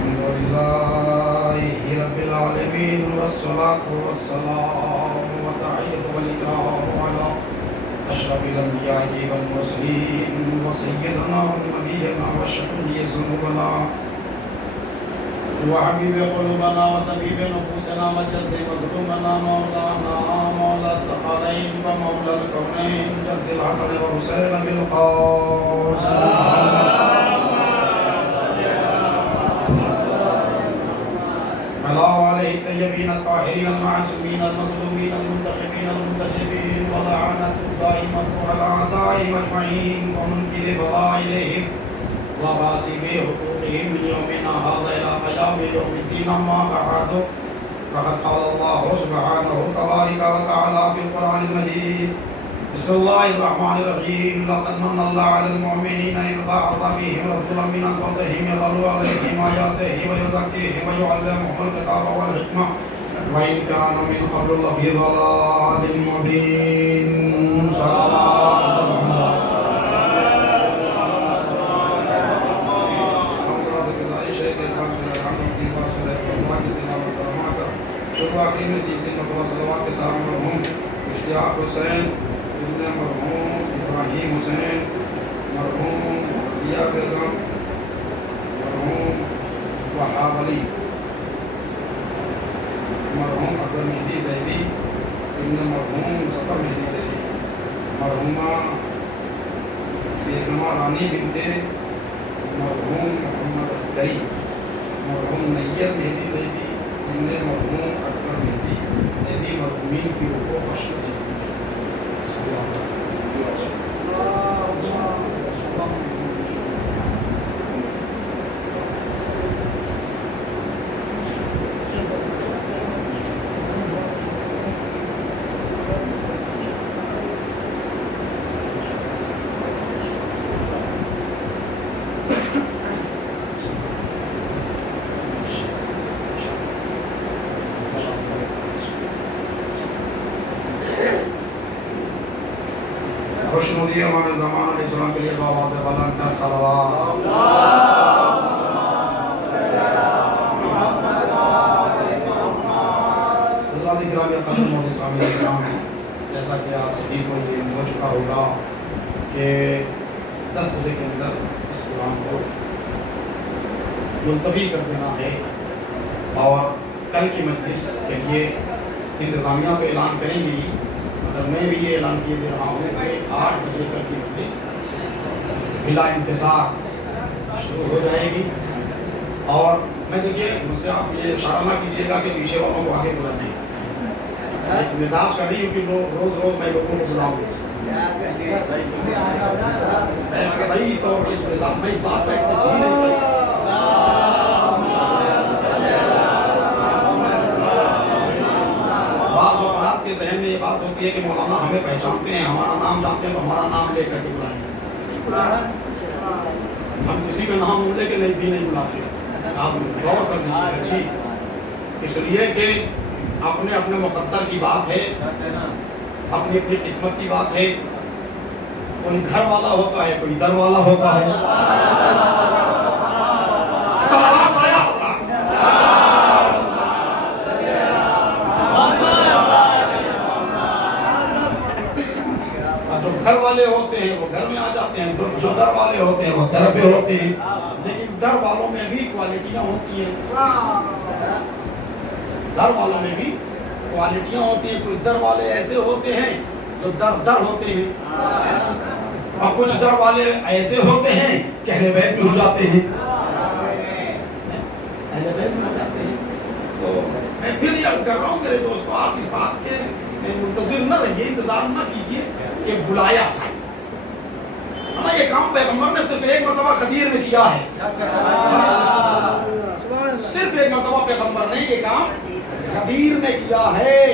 الحمد لله رب العالمين والصلاة والسلام والتحية والإكرام على أشرف الأنبياء والمرسلين وسيدنا ونبينا وشفيع ذنوبنا وحبيب قلوبنا وطبيب نفوسنا وجد مظلومنا مولانا مولى الثقلين ومولى الكونين جد الحسن والحسين بالقاسم عليه الطيبين الطاهرين المعصومين المظلومين المنتخبين المنتجبين ولعنة الدائمة على أعدائهم أجمعين ومنكر فضائلهم وغاصب حقوقهم من يومنا هذا إلى قيام يوم الدين. أما بعد فقد قال الله سبحانه تبارك وتعالى في القرآن المجيد بسم الله الرحمن الرحيم لقد من الله على المؤمنين إذ بعث فيهم رسولا من أنفسهم يتلو عليهم آياته ويزكيهم ويعلمهم الكتاب والحكمة وإن كانوا من قبل لفي ضلال مبين. صلوات کے ساتھ مرحوم اشتیاق حسین ابن مرحوم ابراہیم حسین مرحوم ضیاء بیگم مرحوم وہاب علی مرحوم عبد المہدی زیدی ابن مرحوم ظفر مہدی زیدی مرحومہ بیگمہ رانی بنت مرحوم محمد عسکری مرحوم نیل مہدی زیدی ابن مرحوم اکبر مہدی زیدی مرحومین کی روح کو خوش کریں. خوشنودی ہمارے زمان علیہ السلام کے لیے آواز بلند تر صلوات. حضرات گرامی قدر معزز سامعین کرام، جیسا کہ آپ سبھی کو یہ ہو چکا ہوگا کہ 10 بجے کے اندر اس پروگرام کو ملتوی کر دینا ہے اور کل کی مجلس کے لیے انتظامیہ کو اعلان کریں گی. میں بھی یہ اعلان کیے دے رہا ہوں کہ 8 بجے تک کی مجلس بلا انتظار شروع ہو جائے گی. اور میں دیکھیے مجھ سے آپ یہ اشارہ نہ کیجیے گا کہ پیچھے والوں کو آگے بلا دیں. اس مزاج کا نہیں ہوں کہ روز روز میں لوگوں کو بلاؤں گا. میں قطعی طور پر اس مزاج میں اس بات پر ایکسپٹ نہیں کرتا. ذہن میں یہ بات ہوتی ہے کہ مولانا ہمیں پہچانتے ہیں، ہمارا نام جانتے ہیں تو ہمارا نام لے کر کے بلائیں. ہم کسی کا نام لے کے بھی نہیں بلاتے. آپ غور کر لیجیے اچھی، اس لیے کہ اپنے اپنے مقدر کی بات ہے، اپنی اپنی قسمت کی بات ہے. کوئی گھر والا ہوتا ہے، کوئی در والا ہوتا ہے. گھر والے ہوتے ہیں وہ گھر میں آ جاتے ہیں، جو در والے ہوتے ہیں وہ در پہ ہوتے ہیں. لیکن در والوں میں بھی کوالٹیاں ہوتی ہیں، در والوں میں بھی کوالٹیاں ہوتی ہیں. کچھ در والے ایسے ہوتے ہیں جو در در ہوتے ہیں، اور کچھ در والے ایسے ہوتے ہیں کہ اہل بیت میں ہو جاتے ہیں. اہل بیت میں ہو جاتے ہیں. تو میں پھر یہ عرض کر رہا ہوں میرے دوستو، آپ اس بات کے منتظر نہ رہیے، انتظار نہ کیجیے کہ بلایا جائے. یہ کام پیغمبر نے صرف ایک مرتبہ خدیر میں کیا ہے، صرف ایک مرتبہ پیغمبر نے یہ کام خدیر نے کیا ہے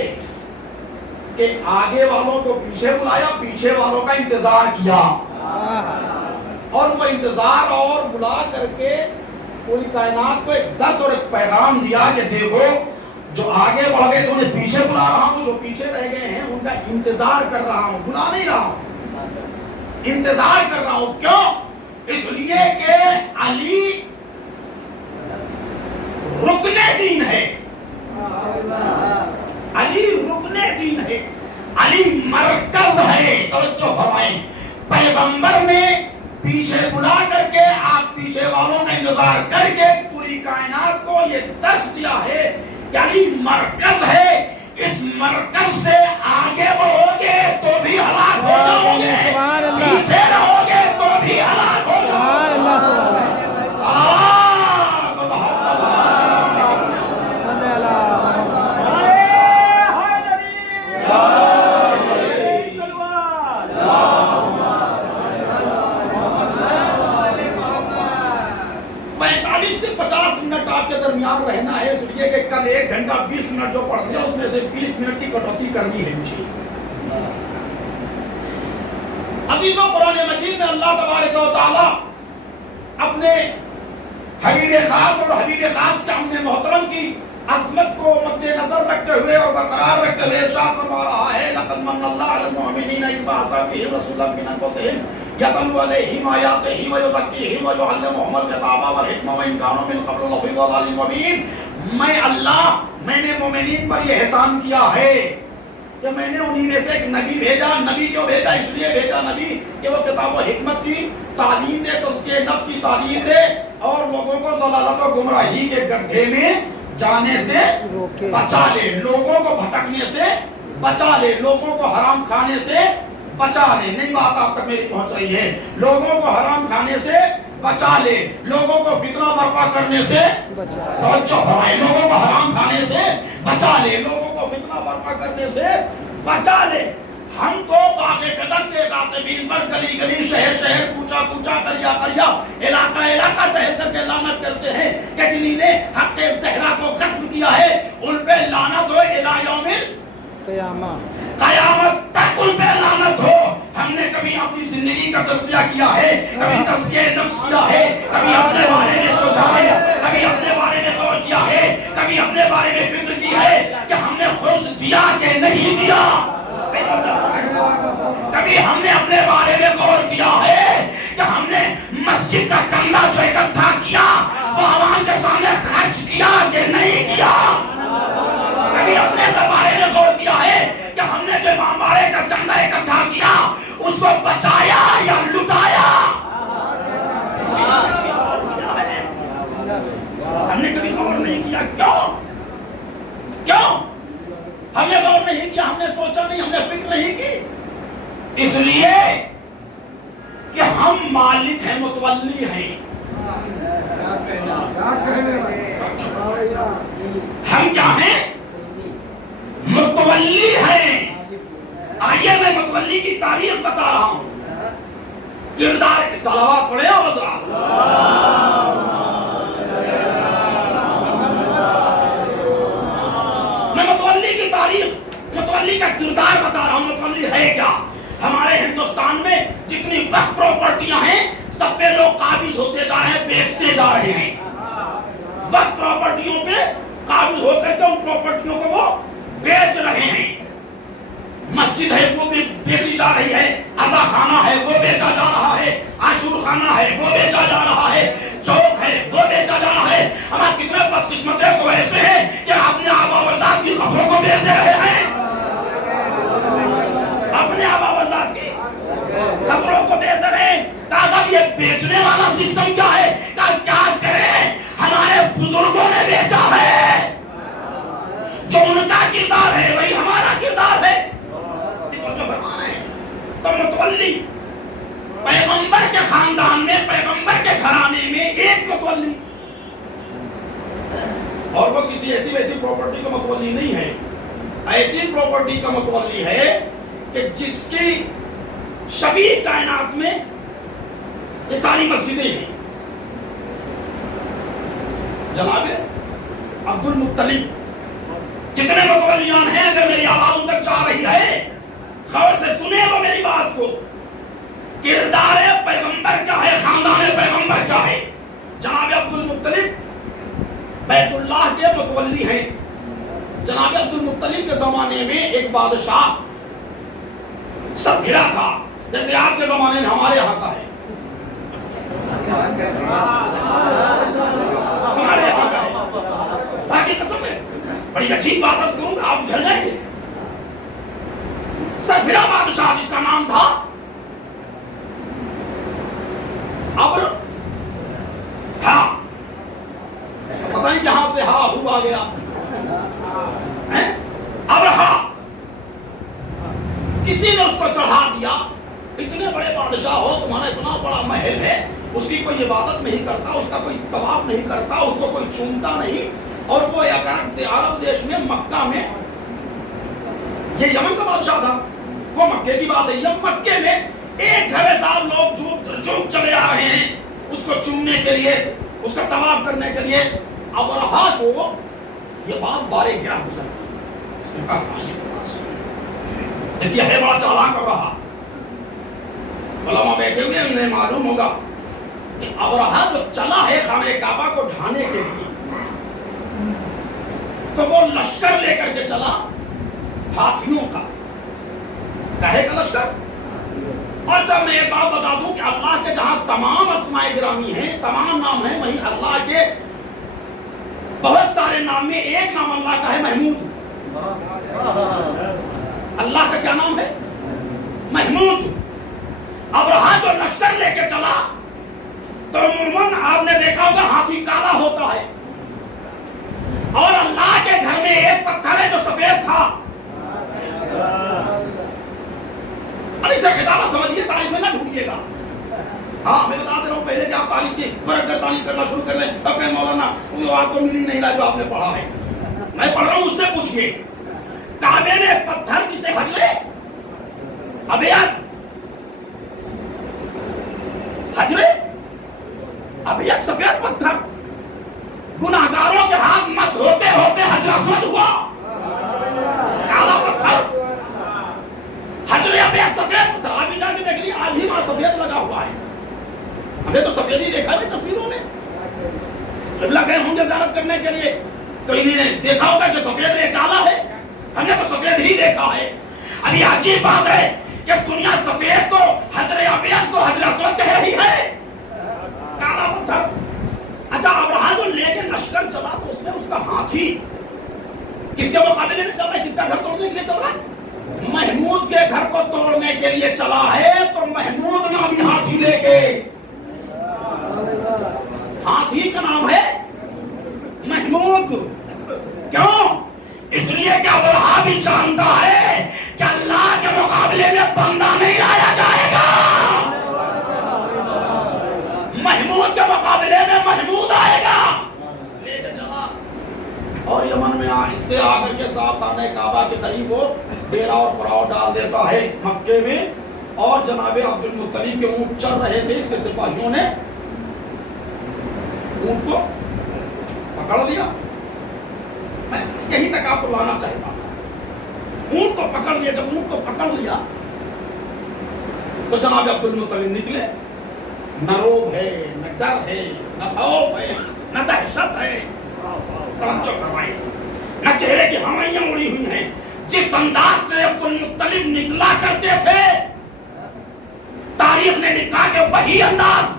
کہ آگے والوں کو پیچھے بلایا، پیچھے والوں کا انتظار کیا، اور وہ انتظار اور بلا کر کے پوری کائنات کو ایک درس اور ایک پیغام دیا کہ دیکھو جو آگے بڑھ گئے تو انہیں پیچھے بلا رہا ہوں، جو پیچھے رہ گئے ہیں ان کا انتظار کر رہا ہوں، بلا نہیں رہا ہوں، انتظار کر رہا ہوں. کیوں؟ اس لیے کہ علی پیچھے بلا کر کے آپ پیچھے والوں کا انتظار کر کے پوری کائنات کو یہ درس دیا ہے کہ علی مرکز ہے، اس مرکز سے آگے بڑھو گے تو بھی ہلاک ہو جاؤ گے، پیچھے رہو گے تو بھی ہلاک ہو جاؤ گے۔ آپ کے درمیان رہنا ہے، اس لیے کہ کل 1 گھنٹہ 20 منٹ جو پڑھ دیا اس میں سے 20 منٹ کی کٹوتی کرنی ہے مجھے۔ عزیزوں، قرآن مجید میں اللہ تبارک و تعالی اپنے حبیب خاص اور حبیب خاص کے ہم محترم کی عظمت کو مد نظر رکھتے ہوئے اور برقرار رکھتے ہوئے ارشاد فرما رہا ہے لقد من اللہ علی المؤمنین اذ بعث فیہم رسولا من انفسہم یتلو علیہم آیاتہ ویزکیہم ویعلمہم الکتاب والحکمہ وان کانوا من قبل لفی ضلال مبین۔ میں نے مومنین پر یہ احسان کیا ہے کہ میں نے انہی میں سے ایک نبی بھیجا۔ نبی کیوں بھیجا؟ اس لیے بھیجا نبی کہ وہ کتاب و حکمت کی تعلیم دے، تو اس کے نفس کی تعلیم دے اور لوگوں کو ضلالت و گمراہی کے گڈھے میں جانے سے بچا لے، لوگوں کو بھٹکنے سے بچا لے، لوگوں کو حرام کھانے سے بچا لے۔ نہیں بات آپ تک میری پہنچ رہی ہے؟ لوگوں کو حرام کھانے سے بچا لے، لوگوں کو فتنہ برپا کرنے سے توجہ فرمائے، لوگوں کو حرام کھانے سے بچا لے، لوگوں کو فتنہ برپا کرنے سے بچا لے۔ ہم تو باغ قدر کے غاصبین پر گلی گلی شہر شہر کوچہ کوچہ دریا دریا علاقہ علاقہ ٹہل کر کے لعنت کرتے ہیں کہ جنہوں نے حق زہرا کو غصب کیا ہے ان پہ لعنت ہو الی یوم قیامت تک، ان پہ لعنت ہو۔ ہم نے کبھی اپنی زندگی کا تذکیہ کیا ہے، کبھی تزکیہ نفس کیا ہے، کبھی اپنے بارے میں سوچا ہے، کبھی اپنے بارے میں غور کیا ہے، کبھی اپنے بارے میں فکر کی ہے کہ ہم نے خرص دیا کہ نہیں دیا؟ کبھی ہم نے اپنے بارے میں غور کیا ہے کہ ہم نے مسجد کا چندہ جو اکٹھا کیا وہ عوام کے سامنے خرچ کیا کہ نہیں کیا؟ کبھی اپنے بارے میں غور کیا ہے کہ ہم نے جو امام باڑے کا چندہ اکٹھا کیا اس کو بچایا یا لٹایا؟ ہم نے کبھی غور نہیں کیا۔ کیوں ہم نے غور نہیں کیا؟ ہم نے سوچا نہیں، ہم نے فکر نہیں کی، اس لیے کہ ہم مالک ہیں، متولی ہیں۔ ہم کیا ہیں؟ متولی ہیں۔ آئیے میں متولی کی تاریخ بتا رہا ہوں۔ کردار صلوات پڑھے ہو بذرا۔ میں متولی کی تاریخ، متولی کا کردار بتا رہا ہوں۔ متولی ہے کیا؟ ہمارے ہندوستان میں جتنی وقت پراپرٹیاں ہیں سب پہ لوگ قابض ہوتے جا رہے ہیں، بیچتے جا رہے ہیں۔ وقت پراپرٹیوں پہ قابض ہو کر کے ان پراپرٹیوں کو وہ بیچ رہے ہیں۔ مسجد ہے وہ بھی بیچی جا رہی ہے، عزا خانہ ہے وہ بیچا جا رہا ہے، عاشور خانہ ہے وہ بیچا جا رہا ہے، چوک ہے وہ بیچا جا رہا ہے۔ ہمارے کتنے بدقسمت تو ایسے ہیں کہ اپنے آبا و اجداد کی قبروں کو بیچ دے رہے ہیں، اپنے آبا و اجداد کی قبروں کو بیچ دے رہے ہیں۔ صاحب یہ بیچنے والا سسٹم کیا ہے؟ کیا کریں؟ ہمارے بزرگوں نے بیچا ہے، جو ان کا کردار ہے وہی ہمارا کردار ہے۔ تو متولی پیغمبر کے خاندان میں، پیغمبر کے گھرانے میں ایک متولی، اور وہ کسی ایسی ویسی پراپرٹی کا متولی نہیں ہے، ایسی پراپرٹی کا متولی ہے کہ جس کی شبیہ کائنات میں یہ ساری مسجدیں ہیں۔ جناب عبد المطلب، جتنے متولیان ہیں اگر میری آواز ان تک جا رہی ہے غور سے سنیں وہ میری بات کو۔ کردار پیغمبر کیا ہے، خاندان پیغمبر کیا ہے؟ جناب عبد المطلب بیت اللہ کے متولی ہیں۔ جناب عبد المطلب کے زمانے میں ایک بادشاہ سب گھرا تھا، جیسے آج کے زمانے میں ہمارے یہاں کا ہے، ہمارے یہاں کا ہے۔ تاکہ قسم ہے بڑی عجیب بات عرض کروں گا، آپ جھل جائیں گے۔ سربراہ بادشاہ جس کا نام تھا پتہ نہیں کہاں سے ہا ہوا گیا. ابرہا کسی نے اس کو چڑھا دیا. اتنے بڑے بادشاہ ہو, تمہارا اتنا بڑا محل ہے, اس کی کوئی عبادت نہیں کرتا, اس کا کوئی طواف نہیں کرتا, اس کو کوئی چومتا نہیں. اور وہ عرب دیش میں مکہ میں, یہ یمن کا بادشاہ تھا, وہ مکے کی بات ہے, یہ مکے میں ایک گھر صاحب لوگ جھوم چلے آ رہے ہیں اس کو چومنے کے لیے, اس کا طواف کرنے کے لیے. ابرہا کو یہ بات بارے گرا گزر گئی. یہ ہے بڑا چالاک ابرہا. علماء بیٹھے ہوئے, انہیں معلوم ہوگا کہ ابرہا تو چلا ہے خانہ کعبہ کو ڈھانے کے لیے, تو وہ لشکر لے کر کے چلا ہاتھیوں کا. کہے کا لشکر. اور جب میں ایک بات بتا دوں کہ اللہ کے جہاں تمام اسماء گرامی ہیں, تمام نام ہیں, وہیں اللہ کے بہت سارے نام میں ایک نام اللہ کا ہے محمود. اللہ کا کیا نام ہے؟ محمود. ابرہا جو لشکر لے کے چلا تو عموماً آپ نے دیکھا ہوگا ہاتھی کالا ہوتا ہے, اور اللہ کے گھر میں ایک پتھر ہے جو سفید تھا. اب اسے خطابہ سمجھیے, تاریخ میں نہ ڈھونڈیے گا. ہاں میں بتا دے رہا ہوں پہلے کہ آپ تاریخ کی فرق گردانی کرنا شروع کر لیں. اب کہیں مولانا وہ آپ کو مل ہی نہیں رہا جو آپ نے پڑھا ہے. میں پڑھ رہا ہوں, اس سے پوچھئے. کعبے نے پتھر جسے حجرے ابیض, حجرے ابیض سفید پتھر, گناہگاروں کے ہاتھ مس ہوتے ہوتے حجر اسود ہوا کالا پتھر. حجر ابیض سفید پتھر. آپ بھی جا کے دیکھ لیے, آج بھی وہاں سفید لگا ہوا ہے. ہم نے تو سفید ہی دیکھا ہے تصویروں میں. قبلہ گئے ہوں گے زیارت کرنے کے لیے, تو انہیں نے دیکھا ہوگا جو سفید ہے کالا ہے. ہم نے تو سفید ہی دیکھا ہے. اب یہ عجیب بات ہے کہ دنیا سفید کو, حجر ابیض کو حجر اسود کہہ رہی ہے, کالا پتھر. اچھا ابرہا جو لے کے لشکر چلا تو اس میں اس کا ہاتھی کس کے مقابلے میں چل رہا ہے, کس کا گھر توڑنے کے لیے چل رہا ہے؟ محمود کے گھر کو توڑنے کے لیے چلا ہے. تو محمود نامی ہاتھی لے کے, ہاتھی کا نام ہے محمود. کیوں؟ اس لیے کہ ابرہا بھی جانتا ہے کہ اللہ کے مقابلے میں بندہ نہیں لایا جائے گا, محمود کے مقابلے میں محمود آئے گا. لے کے چلا اور یمن میں اس سے آ کر کے صاحب خانہ کعبہ کے قریب وہ ڈیرا اور پڑاؤ ڈال دیتا ہے مکے میں. اور جناب عبد المطلب کے اونٹ چل رہے تھے, اس کے سپاہیوں نے اونٹ کو پکڑ لیا. میں یہی تک آپ کو لانا چاہتا تھا. اونٹ کو پکڑ لیا. جب اونٹ کو پکڑ لیا تو جناب عبد المطلب نکلے. نہ روب ہے, نہ ڈر ہے, نہ خوف ہے, نہ دہشت ہے. توجہ فرمائیں, نہ چہرے کی ہمائیاں اڑی ہوئی ہیں. جس انداز سے عبد المطلب نکلا کرتے تھے, تاریخ نے لکھا کہ وہی انداز,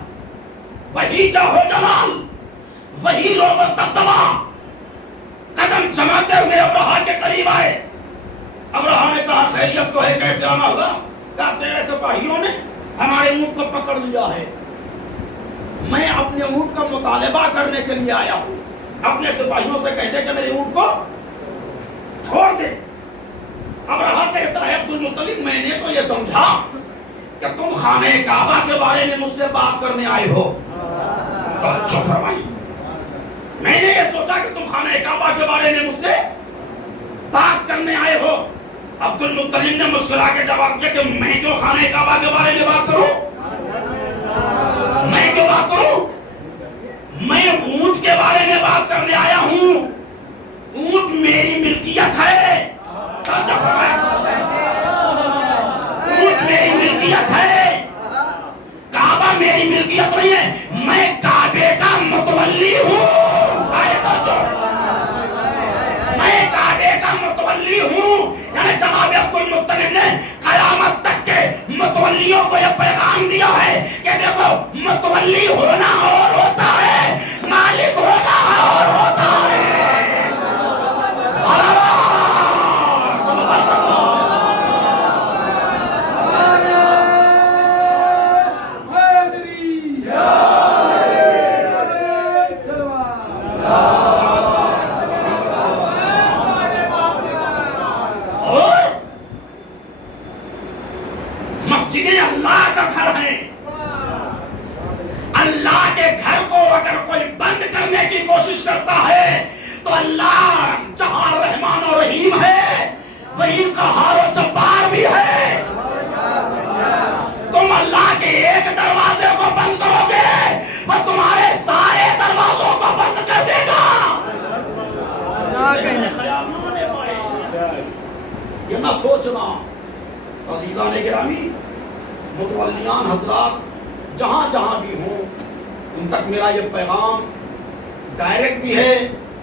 وہی جاہو جلال, وہی روب تدبا. قدم جماتے ہوئے ابرہا کے قریب آئے. ابرہا نے کہا خیریت تو ہے, کیسے آنا ہوگا؟ کہتے ہیں سپاہیوں نے ہمارے اونٹ کو پکڑ لیا ہے, میں اپنے اونٹ کا مطالبہ کرنے کے لیے آیا ہوں. اپنے سپاہیوں سے کہتے کہ میرے اونٹ کو چھوڑ دے. ابرہا کہتا ہے عبد المطلب میں نے تو یہ سمجھا کہ تم خانہ کعبہ کے بارے میں مجھ سے بات کرنے آئے ہو. توجہ فرمائی, میں نے یہ سوچا کہ تم خانہ کعبہ کے بارے میں مجھ سے بات کرنے آئے ہو. عبد المطلب نے مسکرا کے جواب دیا کہ میں جو خانہ کعبہ کے بارے میں بات کروں, میں کیوں بات کروں؟ میں اونٹ کے بارے میں بات کرنے آیا ہوں. اونٹ میری ملکیت ہے. اونٹ میری ملکیت ہے, کعبہ میری ملکیت نہیں ہے. میں کعبے کا متولی ہوں. میں کعبے کا متولی ہوں. یعنی جناب عبد المطلب نے قیامت تک کے متولیوں کو یہ پیغام دیا ہے کہ دیکھو, متولی ہونا اور ہوتا ہے, مالک ہونا اور ہوتا ہے. سوچنا. عزیزان گرامی، متولیان حضرات جہاں جہاں بھی ہوں، ان تک میرا یہ پیغام ڈائریکٹ بھی ہے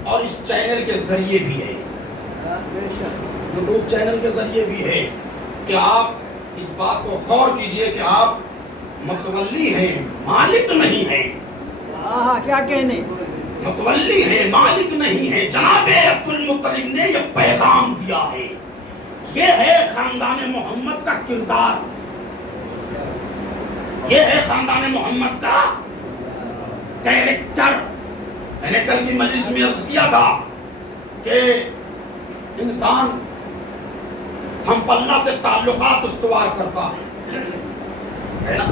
اور اس چینل کے ذریعے بھی ہے، یوٹیوب چینل کے ذریعے بھی ہے، کہ آپ اس بات کو غور کیجئے کہ آپ متولی ہیں، مالک نہیں ہیں. کیا کہنے، متولی ہیں، مالک نہیں ہیں. جناب عبد المطلب نے یہ پیغام دیا ہے. یہ ہے خاندان محمد کا کردار، یہ ہے خاندان محمد کا کیریکٹر. میں نے کل کی مجلس میں عرض کیا تھا کہ انسان ہم پلہ سے تعلقات استوار کرتا ہے نا،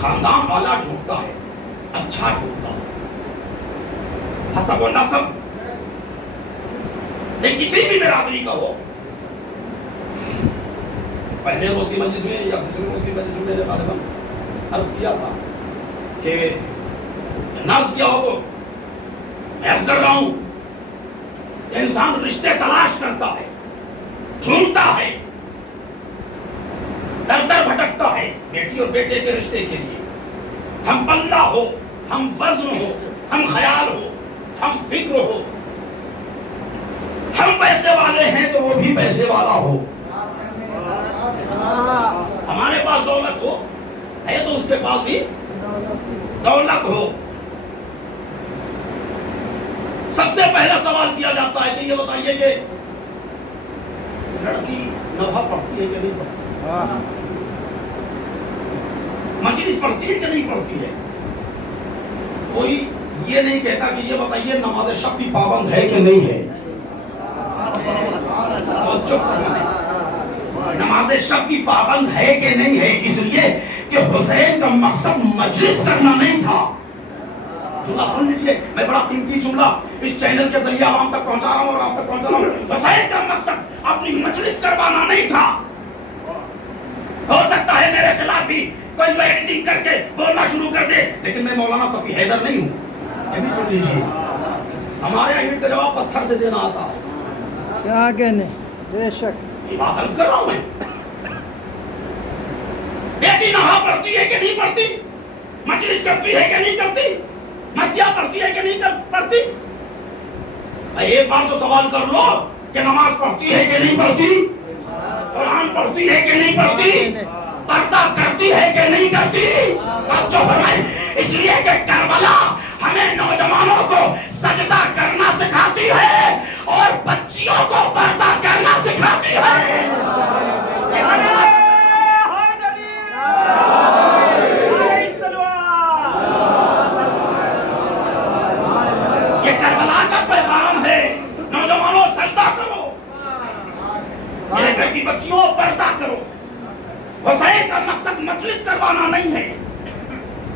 خاندان والا ڈھونڈتا ہے، اچھا ڈھونڈتا ہے، حسب و نسب کسی بھی برادری کا ہو. پہلے روز کی مجلس میں یا دوسرے روز کی مجلس میں میں نے غالباً عرض کیا تھا کہ نرس کیا ہو تو میں عرض کر رہا ہوں کہ انسان رشتے تلاش کرتا ہے، ڈھونڈتا ہے، در در بھٹکتا ہے بیٹی اور بیٹے کے رشتے کے لیے. ہم پلہ ہو، ہم وزن ہو، ہم خیال ہو، ہم فکر ہو، ہم پیسے والے ہیں تو وہ بھی پیسے والا ہو، ہمارے پاس دولت ہو ہے تو اس کے پاس بھی دولت ہو. سب سے پہلا سوال کیا جاتا ہے کہ یہ بتائیے کہ لڑکی نوحہ پڑھتی ہے کہ نہیں پڑھتی، مجلس پڑھتی ہے کہ نہیں پڑھتی ہے. کوئی یہ نہیں کہتا کہ یہ بتائیے نماز شب کی پابند ہے کہ نہیں ہے. نماز شب کی پابند ہے کہ نہیں ہے، اس لیے کہ حسین کا مقصد مجلس کرنا نہیں تھا. جملہ سن لیجئے، میں بڑا قیمتی جملہ اس چینل کے ذریعے عوام تک پہنچا رہا ہوں اور آپ تک پہنچا رہا ہوں. حسین کا مقصد اپنی مجلس کروانا نہیں تھا. ہو سکتا ہے میرے خلاف بھی کوئی ایڈیٹنگ کر کے بولنا شروع کر دے، لیکن میں مولانا صفی حیدر نہیں ہوں. یہ بھی سن لیجئے، ہمارے یہاں اینٹ کا جواب پتھر سے دینا آتا ہے. کیا کہنے، بے شک یہ بات عرض کر رہا ہوں میں. بیٹی نہا پڑھتی ہے کہ نہیں پڑھتی، مجلس کرتی ہے کہ نہیں کرتی، مسیح پڑھتی ہے کہ نہیں پڑھتی. ایک بار تو سوال کر لو کہ نماز پڑھتی ہے کہ نہیں پڑھتی، قرآن پڑھتی ہے کہ نہیں پڑھتی، پردہ کرتی ہے کہ نہیں کرتی. توجہ فرمائیں، اس لیے کہ کربلا ہمیں نوجوانوں کو سجدہ کرنا سکھاتی ہے اور بچیوں کو پردہ کرنا سکھاتی ہے. یہ کربلا کا پیغام ہے. نوجوانوں سجدہ کرو، میرے گھر کی بچیوں پردہ کرو. حسین کا مقصد مجلس کروانا نہیں ہے.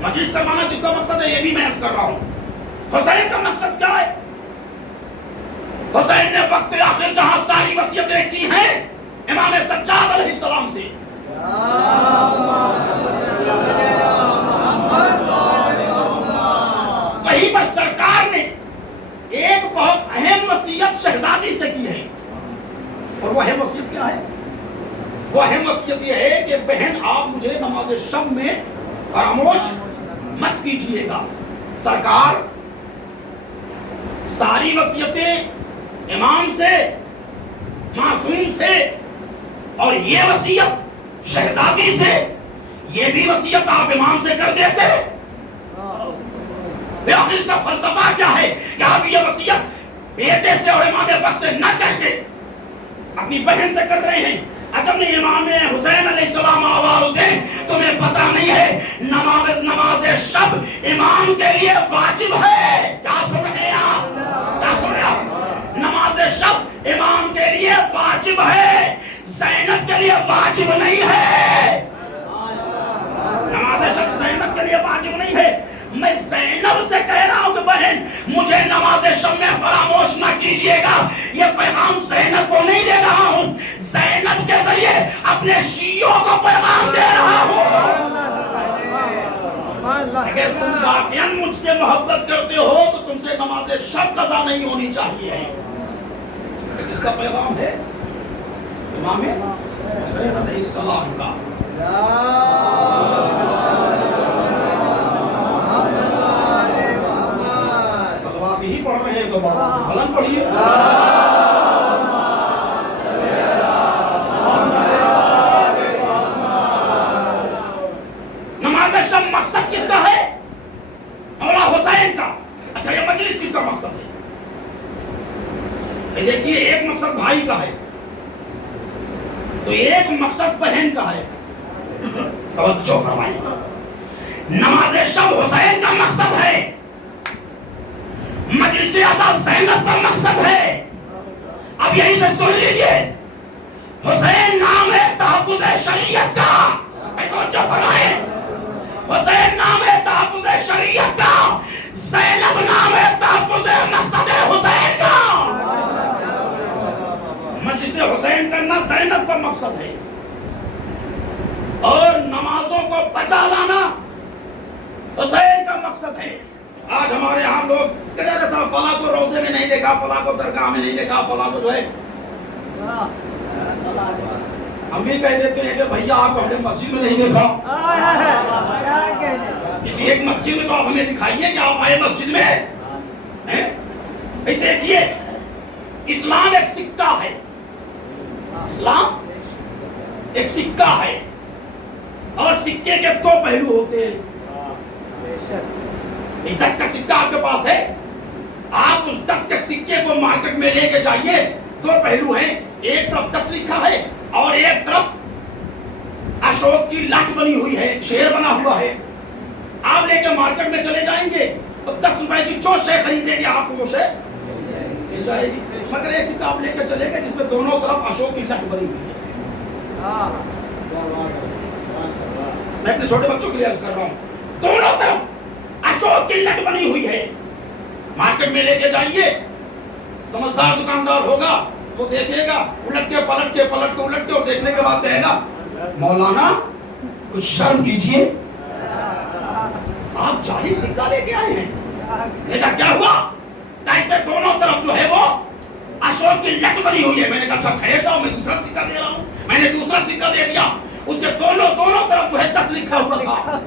مجلس کروانا کس کا مقصد ہے یہ بھی میں عرض کر رہا ہوں. حسین کا مقصد کیا ہے؟ حسین نے وقت آخر جہاں ساری وصیتیں کی ہیں امام سجاد علیہ السلام سے، وہیں پر سرکار نے ایک بہت اہم وصیت شہزادی سے کی ہے. اور وہ اہم وصیت کیا ہے؟ وہ اہم وصیت یہ ہے کہ بہن آپ مجھے نماز شب میں فراموش مت کیجئے گا. سرکار ساری وصیتیں امام سے، معصوم سے، اور یہ وصیت شہزادی سے، یہ بھی وصیت آپ امام سے کر دیتے. آخر اس کا فلسفہ کیا ہے کہ آپ یہ وصیت بیٹے سے اور امام وقت سے نہ کر کے اپنی بہن سے کر رہے ہیں. جب نے امام حسین علیہ السلام آواز دیں تمہیں پتہ نہیں ہے نماز شب امام کے لیے واجب ہے. کیا سن رہے آپ؟ کیا سن رہے آپ؟ نماز شب امام کے لیے واجب ہے، زینب کے لیے واجب نہیں ہے. نماز شب زینب کے لیے واجب نہیں ہے. میں زینب سے کہہ رہا ہوں کہ بہن مجھے نماز شب میں فراموش نہ کیجئے گا. یہ پیغام زینب کو نہیں دے رہا ہوں، زینب کے ذریعے اپنے شیعوں کو پیغام دے رہا ہوں. اگر تم واقعاً مجھ سے محبت کرتے ہو تو تم سے نماز شب قضا نہیں ہونی چاہیے. اس کا پیغام ہے امام حسین علیہ السلام کا صلوات ہی پڑھ رہے ہیں تو بابا سے بلند پڑھیے. نماز شب مقصد کس کا ہے؟ مولا حسین کا. اچھا یہ مجلس کس کا مقصد ہے؟ دیکھیے ایک مقصد بھائی کا ہے تو ایک مقصد بہن کا ہے. توجہ فرمائیے. نماز شب حسین کا مقصد ہے, مجلس عزا زینب کا مقصد ہے. اب یہی سے سن لیجئے, حسین نام ہے تحفظ شریعت کا. توجہ فرمائیں, حسین نام ہے تحفظ شریعت کا, زینب نام ہے تحفظ مقصد حسین کا. مجلس حسین کرنا زینب کا مقصد ہے, اور نمازوں کو بچا لانا حسین کا مقصد ہے. آج ہمارے ہاں لوگ کہتے ہیں صاحب فلاں کو روزے میں نہیں دیکھا, فلاں کو درگاہ میں نہیں دیکھا, فلاں کو جو ہے. ہم بھی کہہ دیتے ہیں کہ بھیا آپ کو ہم نے مسجد میں نہیں دیکھا. کسی ایک مسجد میں تو آپ ہمیں دکھائیے کہ آپ آئے مسجد میں. دیکھیے اسلام ایک سکہ ہے, اسلام ایک سکہ ہے, اور سکے کے دو پہلو ہوتے ہیں. 10 کا سکہ آپ کے پاس ہے, آپ اس 10 کے سکے کو مارکیٹ میں لے کے جائیے, دو پہلو ہیں, ایک طرف 10 لکھا ہے اور ایک طرف اشوک کی لاٹ بنی ہوئی ہے, شیر بنا ہوا ہے. آپ لے کے مارکیٹ میں چلے جائیں گے تو 10 روپے کی جو شے خریدیں گے آپ کو وہ شے مل جائے گی. مگر ایک سکہ آپ لے کے چلے گئے جس میں دونوں طرف اشوک کی لٹ بنی ہوئی ہے. میں اپنے چھوٹے بچوں کے لیے عرض کر رہا ہوں, دونوں طرف اشوک کی لٹ بنی ہوئی ہے. مارکیٹ میں لے کے جائیے, سمجھدار دکاندار ہوگا وہ دیکھے گا, الٹ کے پلٹ کے اور دیکھنے کے بعد کہے گا مولانا کچھ شرم کیجئے, آپ جعلی سکہ لے کے آئے ہیں. میں نے کہا کیا ہوا؟ اس میں دونوں طرف جو ہے وہ اشوک کی لٹ بنی ہوئی ہے. میں نے کہا اچھا ٹھہر جاؤ, میں دوسرا سکہ دے رہا ہوں. میں نے دوسرا سکہ دے دیا, اس کے دونوں طرف جو ہے 10 لکھا ہوا تھا.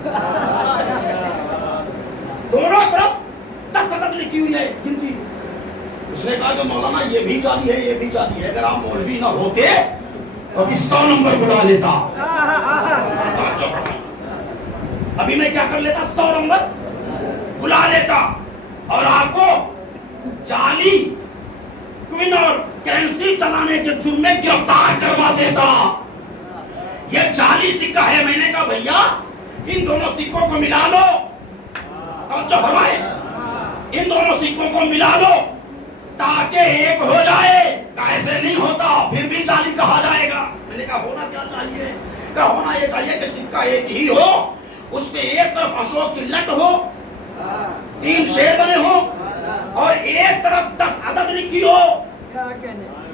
دونوں طرف 10 عدد لکھی ہوئی ہے گنتی. اس نے کہا کہ مولانا یہ بھی جعلی ہے, یہ بھی جعلی ہے. اگر آپ مولوی نہ ہوتے تو ابھی 100 نمبر بلا لیتا. ابھی میں کیا کر لیتا, 100 نمبر بلا لیتا اور آپ کو جعلی کوئن اور کرنسی چلانے کے جرم میں گرفتار کروا دیتا. یہ جعلی سکہ ہے. میں نے کہا بھیا ان دونوں سکوں کو ملا لو. توجہ فرمائے, ان دونوں سکوں کو ملا لو تاکہ ایک ہو جائے. ایسے نہیں ہوتا, پھر بھی جعلی کہا جائے گا. میں نے کہا ہونا کیا چاہیے؟ کہا ہونا یہ چاہیے کہ سکہ ایک ہی ہو, اس میں ایک طرف اشوک کی لٹ ہو, 3 شیر بنے ہو, اور ایک طرف 10 عدد لکھی ہو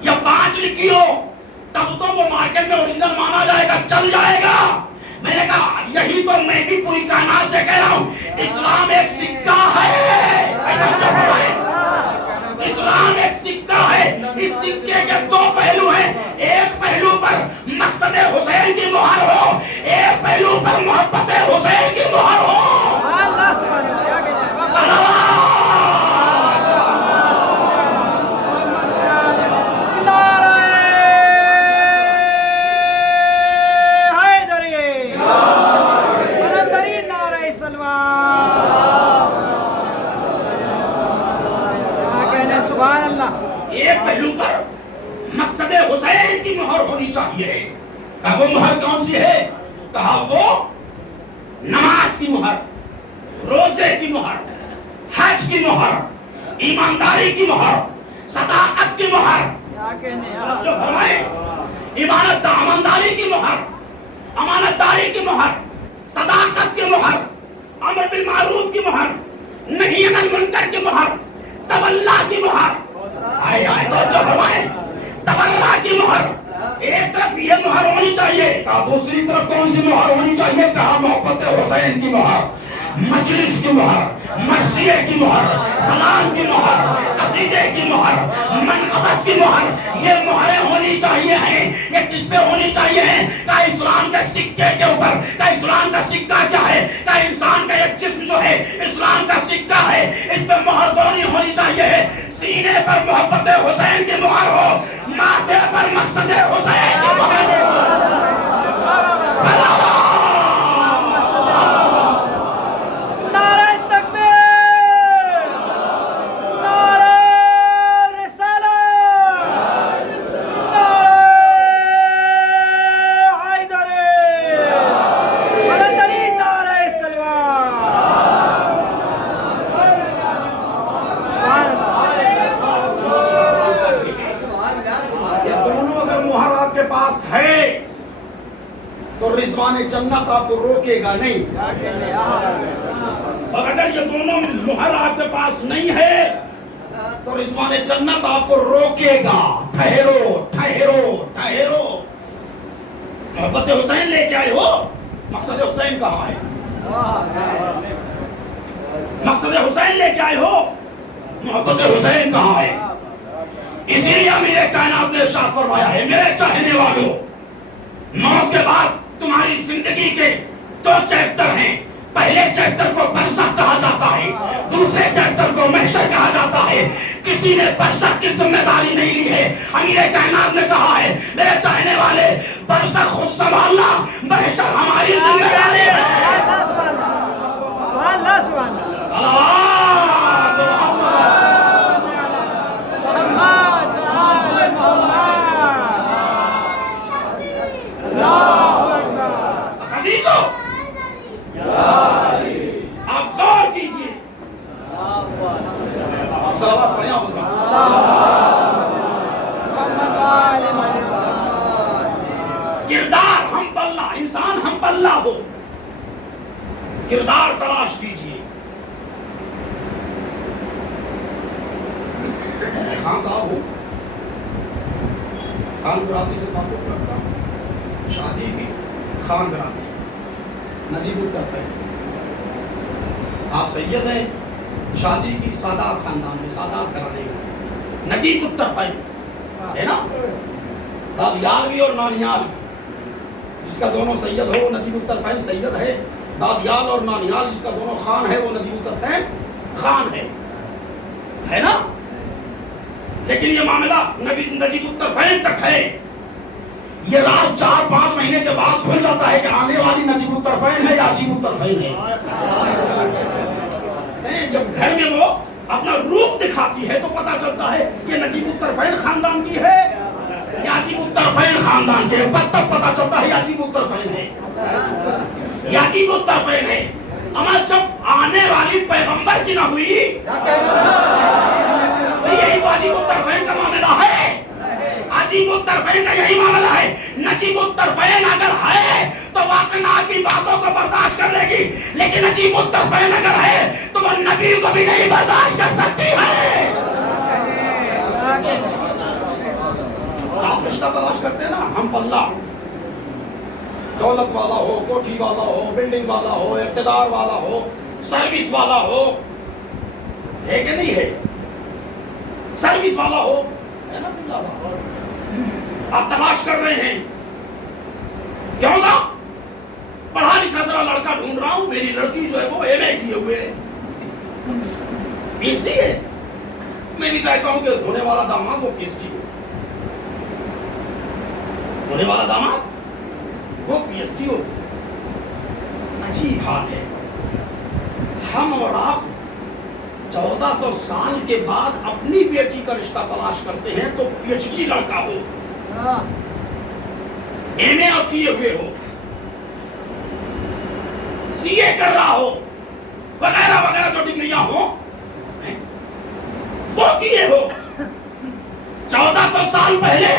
یا 5 لکھی ہو, تب تو وہ مارکیٹ میں اوریجنل مانا جائے گا, چل جائے گا. میں نے کہا یہی تو میں بھی پوری کائنات سے کہہ رہا ہوں, اسلام ایک سکہ ہے. اسلام ایک سکہ ہے. اس سکے کے 2 پہلو ہیں, ایک پہلو پر مقصد حسین کی مہر ہو, ایک پہلو پر محبت حسین کی مہر ہو. ایک پہلو پر مقصد حسین کی مہر ہونی چاہیے. کہا وہ مہر کون سی ہے؟ کہا وہ نماز کی مہر, روزے کی مہر, حج کی مہر, ایمانداری کی مہر, صداقت کی مہر. جو فرمائے ایمانداری کی مہر, امانتداری کی مہر, صداقت کی مہر, امر بالمعروف کی مہر, نہی عن المنکر کی مہر, تولہ کی مہر. آئے تو جو فرمائے تولہ کی مہر. ایک طرف یہ مہر ہونی چاہیے, کہا دوسری طرف کون سی مہر ہونی چاہیے؟ کہا محبت حسین کی مہر, مجلس کی مہر, مرثیے کی مہر, سلام کی مہر, عقیدے کی مہر، منقبت کی مہر، یہ مہریں ہونی چاہیے ہیں. یہ کس پہ ہونی چاہیے ہیں؟ کہ اسلام کے سکے کے اوپر. کہ اسلام کا سکہ کیا ہے؟ کہ انسان کا ایک جسم جو ہے اسلام کا سکہ ہے، اس پہ مہر کونی ہونی چاہیے ہے؟ سینے پر محبت حسین کی مہر ہو، ماتھے پر مقصد حسین کی مہر ہو. رضوان جنت آپ کو روکے گا نہیں. اور اگر یہ دونوں مہر آپ کے پاس نہیں ہے تو رضوان جنت آپ کو روکے گا. ٹھہرو ٹھہرو ٹھہرو. محبت حسین لے کے آئے ہو، مقصد حسین کہاں ہے؟ مقصد حسین لے کے آئے ہو، محبت حسین کہاں ہے؟ اسی لیے میرے کائنات نے ارشاد فرمایا ہے، میرے چاہنے والوں، موت کے بعد تمہاری زندگی کے 2 چیپٹر ہیں. پہلے چیپٹر کو برزخ کہا جاتا ہے، دوسرے چیپٹر کو محشر کہا جاتا ہے. کسی نے برزخ کی ذمہ داری نہیں لی ہے. امیر کائنات نے کہا ہے، میرے چاہنے والے، برزخ خود سنبھالنا، محشر ہماری ذمہ داری ہے. آپ غور کیجئے، صلوات پڑھیں آپ. کردار ہم پلہ، انسان ہم پلہ ہو، کردار تلاش کیجئے. خان صاحب ہو، خان برادری سے تعلق رکھتا ہوں، شادی بھی خان برادری، نجیب الطرفین. آپ سید ہیں، شادی کی سادات خاندان میں، سادات کرانے میں نجیب الطرفین ہے نا. دادیال بھی اور نانیال بھی، جس کا دونوں سید ہو وہ نجیب الطرفین سید ہے. دادیال اور نانیال جس کا دونوں خان ہے وہ نجیب الطرفین خان ہے نا. لیکن یہ معاملہ نجیب الطرفین تک ہے. یہ راز 4-5 مہینے کے بعد کھل جاتا ہے کہ آنے والی نجیب الطرفین ہے یا عجیب الطرفین ہے. جب گھر میں وہ اپنا روپ دکھاتی ہے تو پتا چلتا ہے کہ نجیب الطرفین خاندان کی ہے یا عجیب الطرفین خاندان کی ہے. تب پتا چلتا ہے یا عجیب الطرفین ہے یا عجیب الطرفین ہے. اما جب آنے والی پیغمبر کی نہ ہوئی، یہی تو عجیب الطرفین کا معاملہ ہے. عجیب الطرفین کا یہی معاملہ ہے. نجیب الطرفین اگر ہے تو واقعہ کی باتوں کو برداشت کر لے گی، لیکن عجیب الطرفین اگر ہے تو وہ نبی کو بھی نہیں برداشت کر سکتی ہے. آپ رشتہ تلاش کرتے ہیں نا، ہم پلہ، دولت والا ہو، کوٹھی والا ہو، بلڈنگ والا ہو، اقتدار والا ہو، سروس والا ہو، ہے کہ نہیں ہے؟ سروس والا ہو، ہے نا. آپ تلاش کر رہے ہیں، کیوں صاحب؟ پڑھا لکھا ذرا لڑکا ڈھونڈ رہا ہوں، میری لڑکی جو ہے وہ ایم اے کیے ہوئے ہے، PhD ہے. میں بھی چاہتا ہوں کہ ہونے والا داماد وہ PhD ہو، ہونے والا داماد وہ PhD ہو. عجیب حال ہے، ہم اور آپ 1400 سال کے بعد اپنی بیٹی کا رشتہ تلاش کرتے ہیں تو PhD لڑکا ہو، MA کیے ہوئے ہو، CA کر رہا ہو، وغیرہ وغیرہ جو ڈگریاں ہو وہ کیے ہو. 1400 سال پہلے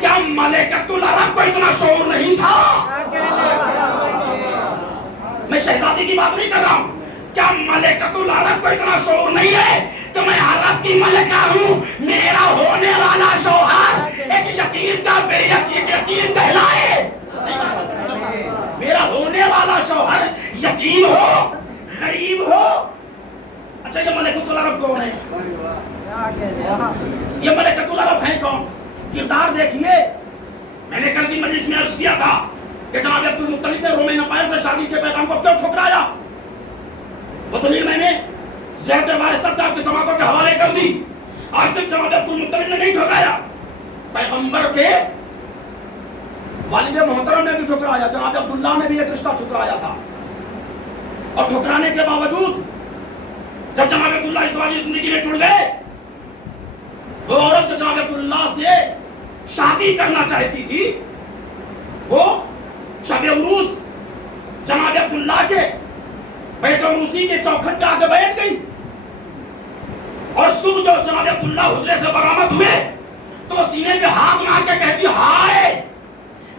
کیا ملکۃ العرب کو اتنا شعور نہیں تھا؟ میں شہزادی کی بات نہیں کر رہا ہوں. کیا ملکۃ العرب کو اتنا شعور نہیں ہے کہ میں عرب کی ملکہ ہوں، میرا ہونے والا شوہر ایک یتیم کا بے یتیم کہلائے؟ میرا ہونے والا شوہر یتیم ہو، غریب ہو. اچھا یہ ملکۃ العرب کون ہے؟ کیا کہنے؟ ہاں یہ ملائکۃ العرب ہیں کون؟ کردار دیکھیے. میں نے کل کی مجلس میں عرض کیا تھا کہ جناب عبد المطلب نے رومین امپائر سے شادی کے پیغام کو کیوں ٹھکرایا؟ وہ دلیل میں نے زیرت وارثہ صاحب کی سماعتوں کے حوالے کر دی. آج تک جناب عبد المطلب نے نہیں ٹھکرایا، پیغمبر کے والد محترم نے بھی ٹھکرایا، جناب عبداللہ نے بھی ایک رشتہ ٹھکرایا تھا. اور ٹھکرانے کے باوجود جب جناب عبداللہ ازدواجی زندگی میں جڑ گئے، وہ عورت جو جناب عبداللہ سے شادی کرنا چاہتی تھی وہ شب عروس جناب عبداللہ کے بیت عروسی کے چوکھٹ پہ آگے بیٹھ گئی. اور صبح جو جناب عبداللہ حجرے سے برآمد ہوئے تو وہ سینے پہ ہاتھ مار کے کہتی ہائے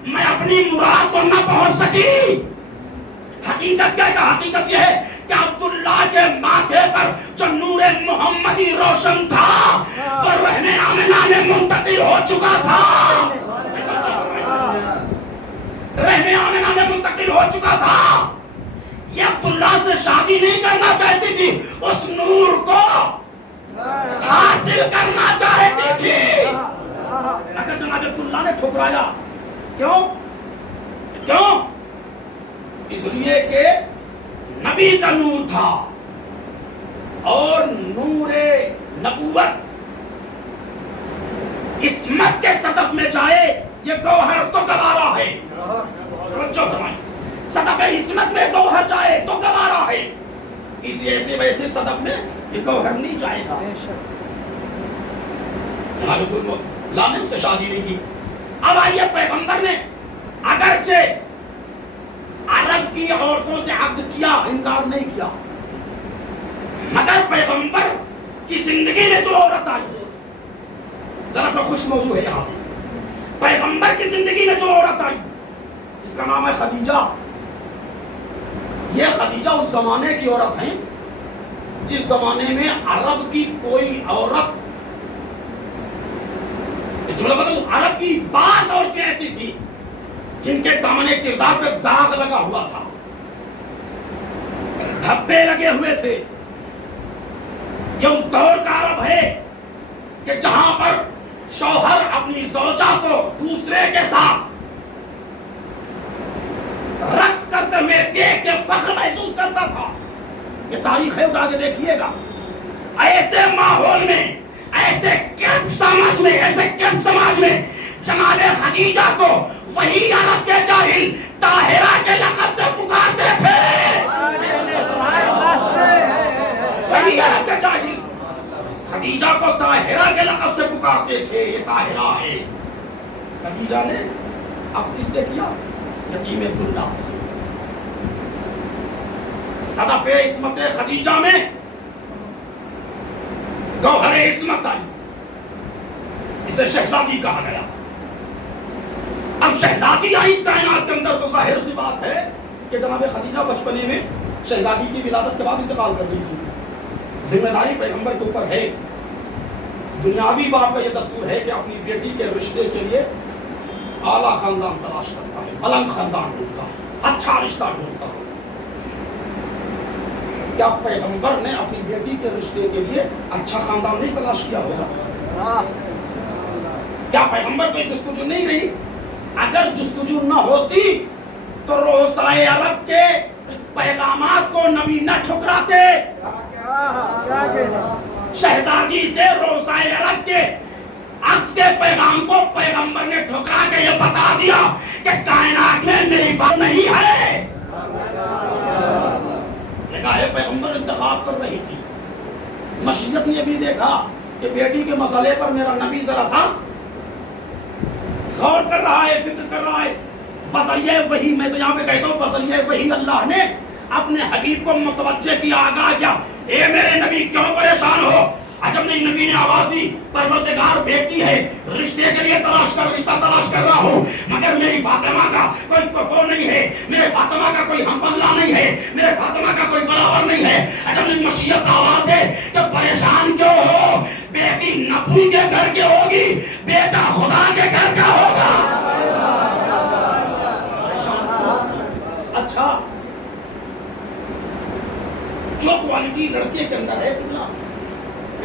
میں اپنی مراد کو نہ پہنچ سکی. حقیقت کیا ہے؟ حقیقت یہ ہے کہ عبداللہ کے ماتھے پر جو نور محمدی روشن تھا وہ رحم آمنہ میں منتقل ہو چکا تھا. رحم آمنہ میں منتقل ہو چکا تھا. یہ عبداللہ سے شادی نہیں کرنا چاہتی تھی، اس نور کو حاصل کرنا چاہتی تھی. اگر جناب عبداللہ نے ٹھکرایا کیوں؟ اس لیے کہ نبی کا نور تھا اور نور نبوت عصمت کے صدف میں جائے یہ گوہر تو گوارا ہے. توجہ فرمائیں، صدف عصمت میں گوہر جائے تو گوارا ہے. اس ایسے ویسے صدف میں یہ گوہر نہیں جائے گا. جناب عبداللہ نے اس سے شادی نہیں کی. اب آئیے پیغمبر نے اگرچہ عرب کی عورتوں سے عقد کیا، انکار نہیں کیا، مگر پیغمبر کی زندگی میں جو عورت آئی ہے، ذرا سا خوش موضوع ہے یہاں سے، پیغمبر کی زندگی میں جو عورت آئی اس کا نام ہے خدیجہ. یہ خدیجہ اس زمانے کی عورت ہیں جس زمانے میں عرب کی کوئی عورت، عرب کی بعض عورتیں ایسی تھی جن کے دامن کردار پہ داغ لگا ہوا تھا، دھبے لگے ہوئے تھے. یہ اس دور کا عرب ہے کہ جہاں پر شوہر اپنی زوجہ کو دوسرے کے ساتھ رقص کرتے ہوئے دیکھ کے فخر محسوس کرتا تھا. یہ تاریخ ہے، اٹھا کے دیکھیے گا. ایسے ماحول میں، ایسے سماج میں جناب خدیجہ کو وہی عرب کے جاہل طاہرہ کے لقب سے پکارتے تھے. وہی عرب کے جاہل خدیجہ کو طاہرہ کے لقب سے پکارتے تھے. یہ طاہرہ ہے. خدیجہ نے اب کس سے کیا؟ یتیم عبداللہ. صدف عصمت خدیجہ میں گوہر عصمت آئی، اسے شہزادی کہا گیا. اب شہزادی آئی اس کائنات کے اندر تو ظاہر سی بات ہے کہ جناب خدیجہ بچپنے میں شہزادی کی ولادت کے بعد انتقال کر رہی تھی. ذمہ داری پیغمبر کے اوپر ہے. دنیاوی باپ کا یہ دستور ہے کہ اپنی بیٹی کے رشتے کے لیے اعلیٰ خاندان تلاش کرتا ہے، بلند خاندان ڈھونڈتا ہے، اچھا رشتہ ڈھونڈتا ہے. کیا پیغمبر نے اپنی بیٹی کے رشتے کے لیے اچھا خاندان نہیں تلاش کیا ہوگا؟ کیا پیغمبر کوئی جستجو نہیں رہی؟ اگر جستجو نہ ہوتی تو روسائے عرب کے پیغامات کو نبی نہ ٹھکراتے. شہزادی سے روسائے عرب کے عقد کے پیغام کو پیغمبر نے ٹھکرا کے یہ بتا دیا کہ کائنات میں میری بات نہیں ہے. نکاح پیغمبر انتخاب کر رہی تھی. مشیت نے بھی دیکھا کہ بیٹی کے مسئلے پر میرا نبی ذرا سا غور کر رہا ہے، فکر کر رہا ہے. بذریعہ وحی، میں تو یہاں پہ کہتا ہوں بذریعہ وحی اللہ نے اپنے حبیب کو متوجہ کیا، آگاہ کیا. اے میرے نبی کیوں پریشان ہو؟ عجب نہیں، نبی نے آواز دی پروردگار بیٹی ہے، رشتے کے لیے رشتہ تلاش کر رہا ہوں، مگر میری فاطمہ کا کوئی کوکو نہیں ہے، میرے فاطمہ کا کوئی ہم پلہ نہیں ہے، میرے فاطمہ کا کوئی برابر نہیں ہے. عجب نہیں مشیت آواز ہے کہ پریشان کیوں ہو؟ بیٹی نبی کے گھر کی ہوگی، بیٹا خدا کے گھر کا ہوگا. اچھا، جو کوالٹی لڑکے کے اندر ہے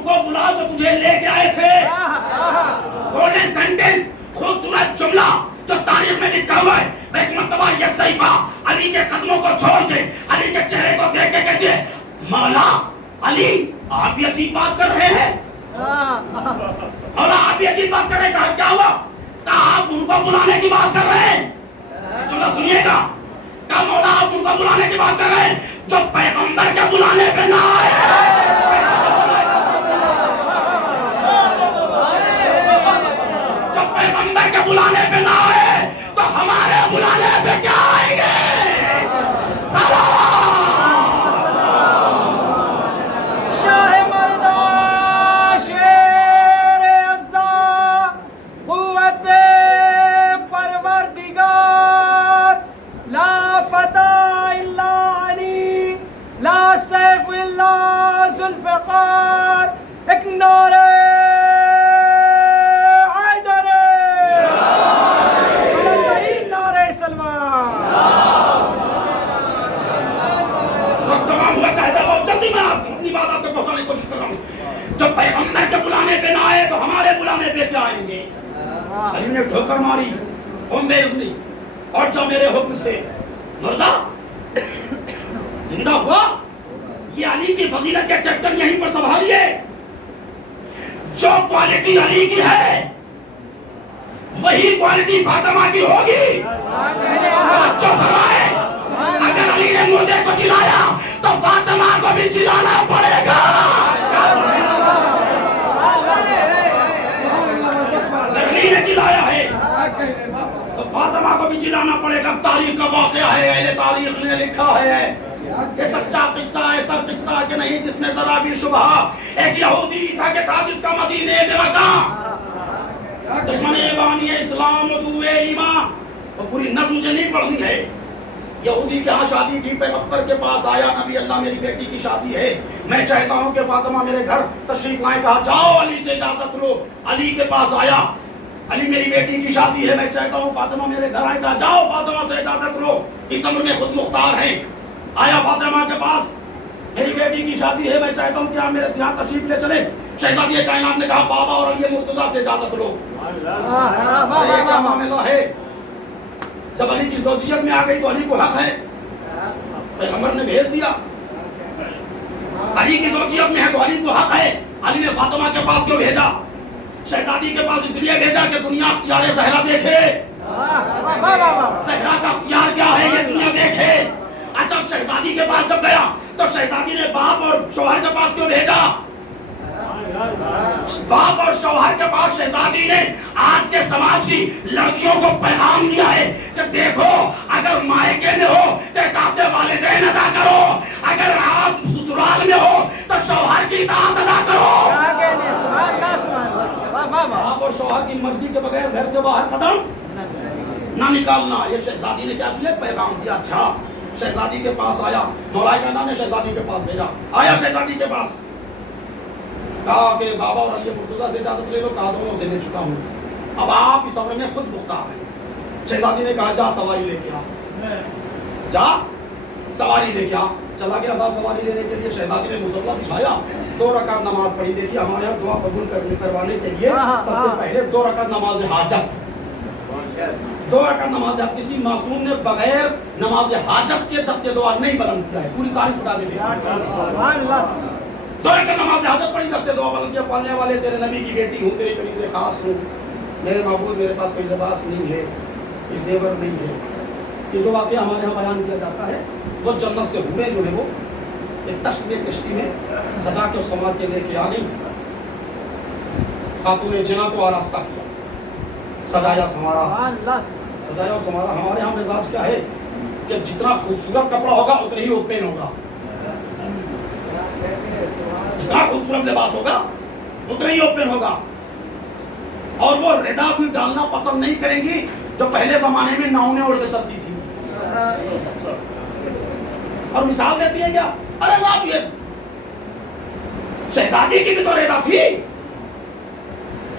ان کو بلا جو تجھے لے کے آئے تھے. گولڈن سینٹنس, خوبصورت جملہ جو تاریخ میں لکھا ہوا ہے. ایک مرتبہ یہ صحیفہ علی کے قدموں کو چھوڑ کے علی کے چہرے کو دیکھ کے کہتی ہے, مولا علی آپ بھی عجیب بات کر رہے ہیں. مولا آپ بھی عجیب بات کر رہے ہیں. کہا کیا ہوا؟ کہا آپ ان کو بلانے کی بات کر رہے ہیں. چلو سنیے گا. کہا مولا آپ ان کو بلانے کی بات کر رہے ہیں جو پیغمبر کے بلانے پہ نہ آئے. جو پیغمبر کے بلانے پہ نہ آئے تو ہمارے بلانے پہ کیا آئیں گے؟ شاہ مردہ شیر ازدا قوت پروردگار لا فتح الا علی لا سیف الا ذوالفقار. ایک نعرہ حیدر بلندترین نعرہ سلمان. وقت تمام ہوا چاہتا ہے بہت جلدی میں آپ کی اپنی بات آپ تک پہنچانے کی کوشش کر رہا ہوں. جب پیغمبر کے بلانے پہ نہ آئے تو ہمارے بلانے پہ کیا آئیں گے؟ علی نے ٹھوکر ماری اوبیسلی, اور جو میرے حکم سے مردہ زندہ ہوا. یہ علی کی فضیلت کے چیپٹر یہیں پر سنبھالیے. جو کوالٹی علی کی ہے وہی کوالٹی فاطمہ کی ہوگی. جو فرمائے اگر علی نے مردے کو جلایا تو فاطمہ کو بھی جلانا پڑے گا. اگر علی نے جلایا ہے تو فاطمہ کو بھی جلانا پڑے گا. تاریخ کا واقعہ ہے, اہل تاریخ نے لکھا ہے. یہ سچا قصہ ایسا قصہ کہ نہیں جس میں ذرا بھی شبہ. ایک یہودی تھا کہ تھا جس کا مدینے میں مکان, دشمن بانی اسلام عدو ایمان. وہ پوری نظم مجھے نہیں پڑھنی ہے. یہودی کے ہاں شادی کی, پیغمبر کے پاس آیا, نبی اللہ میری بیٹی کی شادی ہے, میں چاہتا ہوں کہ فاطمہ میرے گھر تشریف لائیں. کہا جاؤ علی سے اجازت لو. علی کے پاس آیا, علی میری بیٹی کی شادی ہے, میں چاہتا ہوں فاطمہ میرے گھر آئے. کہا جاؤ فاطمہ سے اجازت لو, اس امر میں خود مختار ہیں. آیا فاطمہ کے پاس, میری بیٹی کی شادی ہے, میں چاہتا ہوں کہ آپ میرے یہاں تشریف لے چلیں. شہزادی کائنات نے کہا بابا اور علی مرتضیٰ سے اجازت لو. یہ کیا معاملہ ہے؟ جب علی کی زوجیت میں آ گئی تو علی کو حق ہے, پیغمبر نے بھیج دیا. علی کی زوجیت میں ہے تو علی کو حق ہے. علی نے فاطمہ کے پاس کیوں بھیجا؟ شہزادی کے پاس اس لیے بھیجا کہ دنیا اختیار زہرا دیکھے. زہرا کا اختیار کیا ہے یہ دنیا دیکھے. اچھا شہزادی کے پاس جب گیا تو شہزادی نے باپ اور شوہر کے پاس کیوں بھیجا؟ باپ اور شوہر کے پاس شہزادی نے آج کے سماج کی لڑکیوں کو پیغام دیا ہے کہ دیکھو اگر مائکے میں ہو تو اطاعت والدین ادا کرو, اگر آپ سسرال میں ہو تو شوہر کی اطاعت ادا کرو. باپ اور شوہر کی مرضی کے بغیر گھر سے باہر قدم نہ نکالنا. یہ شہزادی نے کیا کیا؟ پیغام دیا. اچھا شہزادی کے پاس آیا, مولا کائنات نے شہزادی کے پاس بھیجا. آیا شہزادی کے پاس, کہا کہ بابا اور علی مرتضیٰ سے اجازت لے لو. کہا دونوں سے لے چکا ہوں, اب آپ اس امر میں خود مختار ہیں. شہزادی نے کہا جا سواری لے کے آ, جا سواری لے کے آ. چلا گیا صاحب سواری لینے کے لیے. شہزادی نے مصلی بچھایا, 2 رکعت نماز پڑھی. دیکھیے ہمارے یہاں دعا قبول کروانے کے لیے سب سے پہلے 2 رکعت نماز حاجت, 2 رکعت نماز حاجت. کسی معصوم نے بغیر نماز حاجت کے دست دعا نہیں بلند کیا ہے. پوری تاریخ اٹھا کے دیکھا. 2 رکعت نماز حاجت پڑھی, دست دعا بلند کیا. پالنے والے تیرے نبی کی بیٹی ہوں, تیرے کنیز خاص ہوں, میرے معبود میرے پاس کوئی لباس نہیں ہے, کوئی زیور نہیں ہے. یہ جو واقعہ ہمارے یہاں بیان کیا جاتا ہے وہ جنت سے حوریں جو ہے وہ ایک تشت میں کشتی میں سجا کے سنوار کے لے کے آ گئی. خاتون جنا کو آراستہ کیا, سجایا سنوارا, سجایا اور سنوارا. ہمارے یہاں مزاج کیا ہے کہ جتنا خوبصورت کپڑا ہوگا اتنا ہی اوپن ہوگا, جتنا خوبصورت لباس ہوگا اتنا ہی اوپن ہوگا. اور وہ ردا بھی ڈالنا پسند نہیں کریں گی جو پہلے زمانے میں ناؤنیں اڑ کے چلتی تھی. اور مثال دیتی ہے کیا, ارے صاحب یہ شہزادی کی بھی تو ردا تھی,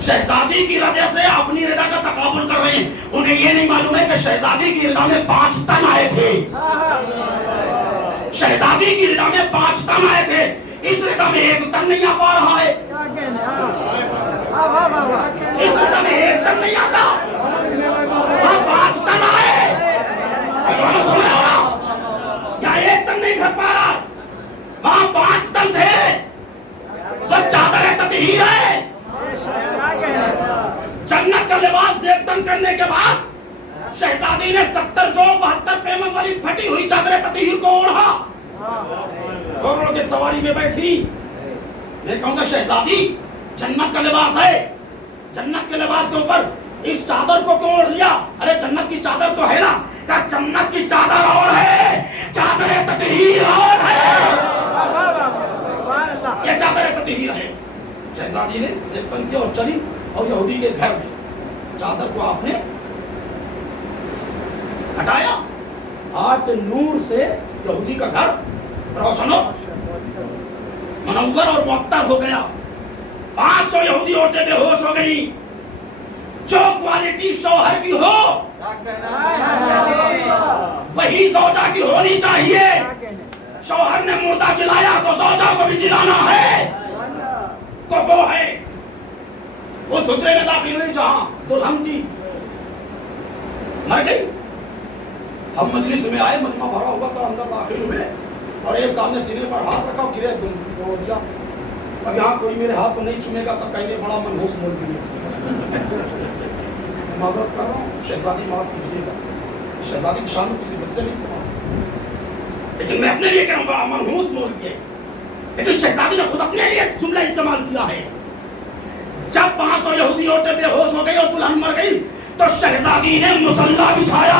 شہزادی کی ردا سے اپنی ردا کا تقابل کر رہے ہیں. انہیں یہ نہیں معلوم ہے کہ شہزادی کی ردا میں 5 تن آئے تھے. شہزادی کی ردا میں 5 تن آئے تھے, اس ردا میں 1 تن نہیں آ پا رہا ہے. تطہیر ہے. جنت کا لباس زیب تن کرنے کے بعد شہزادی نے 70 جو 72 پیمن والی پھٹی ہوئی چادر تطہیر کو اوڑھا اور اڑ کے سواری میں بیٹھی. میں کہوں گا شہزادی جنت کا لباس ہے, جنت کے لباس کے اوپر اس چادر کو کیوں اوڑھ لیا؟ ارے جنت کی چادر تو ہے نا. کہ جنت کی چادر اور ہے, چادر تطہیر اور ہے. یہ چادر تطہیر ہے. شہزادی نے زیب تن کیا اور چلی اور یہودی کے گھر میں چادر کو آپ نے ہٹایا. آپ کے نور سے یہودی کا گھر روشن ہو منور اور معطر ہو گیا. 500 یہودی عورتیں بے ہوش ہو گئی. جو کوالٹی شوہر کی ہو وہی زوجہ کی ہونی چاہیے. شوہر نے مردہ جلایا تو زوجہ کو بھی جلانا ہے. کو وہ ہے اس حجرے میں داخل ہوئی جہاں دلہن کی مر گئی. ہم مجلس میں آئے, مجمع بھرا ہوا تھا, اندر داخل ہوئے اور ایک سامنے سینے پر ہاتھ رکھا اور گرے دو دیا. اب یہاں کوئی میرے ہاتھ کو نہیں چومے گا, سب کہیں گے بڑا منحوس مولوی ہے. معذرت کر رہا ہوں, شہزادی معاف کیجیے گا, شہزادی کی شان کسی بد سے نہیں استعمال, لیکن میں اپنے لیے کہہ رہا ہوں بڑا منحوس مولوی ہے. لیکن شہزادی نے خود اپنے لیے جملہ استعمال کیا ہے. جب 500 یہودی عورتیں بے ہوش ہو گئی اور دلہن مر گئی تو شہزادی نے مصلی بچھایا.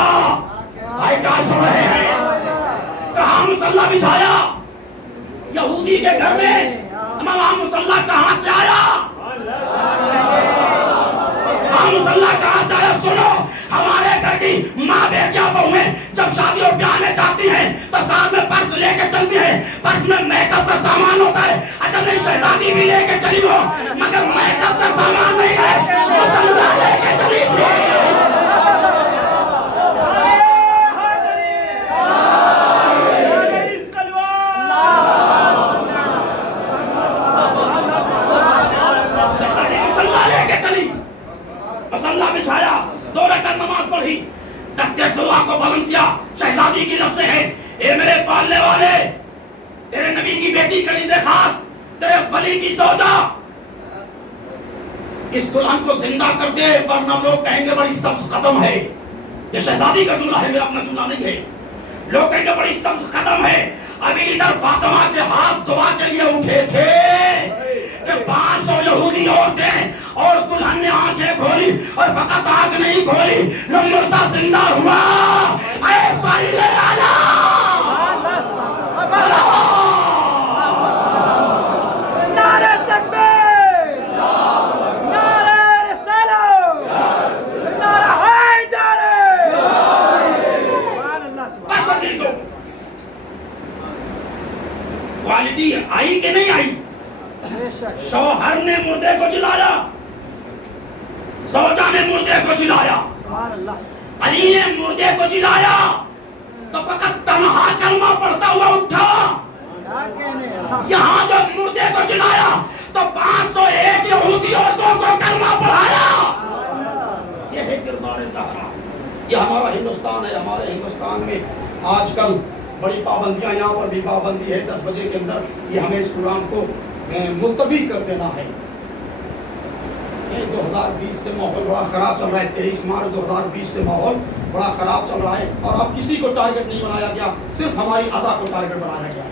آئے کیا سن رہے ہیں؟ کہاں مصلی بچھایا؟ یہودی کے گھر میں. وہاں مصلی کہاں سے آیا؟ وہاں مصلی کہاں سے آیا؟ سنو, ہمارے گھر کی ماں بیٹیاں بہویں جب شادی اور بیاہ میں جاتی ہیں تو ساتھ میں پرس لے کے چلتی ہیں. پرس میں میک اپ کا سامان ہوتا ہے. اچھا نہیں, شہزادی بھی لے کے چلی ہو مگر میک اپ کا سامان نہیں ہے, مصلی لے کے چلی تھی. بچھایا, 2 رکعت نماز پڑھی, دستے دعا کو بلند کیا. شہزادی کی لفظیں ہیں, اے میرے پالنے والے, تیرے نبی کی بیٹی کنیز خاص, تیرے ولی کی زوجہ, اس دلہن کو زندہ کر دے ورنہ لوگ کہیں گے بڑی سبز قدم ہے. یہ شہزادی کا جملہ ہے, میرا اپنا جملہ نہیں ہے. لوگ کہیں گے بڑی سبز قدم ہے. ابھی ادھر فاطمہ کے ہاتھ دعا کے لیے اٹھے تھے کہ 500 یہودی عورتیں اور دلہن نے آنکھیں کھولی اور فقط آنکھ نہیں کھولی, مردہ زندہ ہوا. اے صلی اللہ نعرہ تکبیر, نعرہ رسالت, نعرہ حیدر. بس عزیزو, کوالٹی آئی کہ نہیں آئی؟ شوہر نے مردے کو جلایا, زوجہ نے مردے کو جلایا, علی نے مردے کو جلایا تو فقط تنہا کلمہ پڑھتا ہوا اٹھا. یہاں جب مردے کو جلایا تو 501 یہودی عورتوں کو کلمہ پڑھایا. یہ ہے کردار زہرا. یہ ہمارا ہندوستان ہے. ہمارے ہندوستان میں آج کل بڑی پابندیاں, یہاں پر بھی پابندی ہے 10 بجے کے اندر یہ ہمیں اس پروگرام کو ملتوی کر دینا ہے. 2020 سے ماحول بڑا خراب چل رہا ہے. 23 مارچ 2020 سے ماحول بڑا خراب چل رہا ہے اور اب کسی کو ٹارگٹ نہیں بنایا گیا, صرف ہماری اعضاء کو ٹارگٹ بنایا گیا.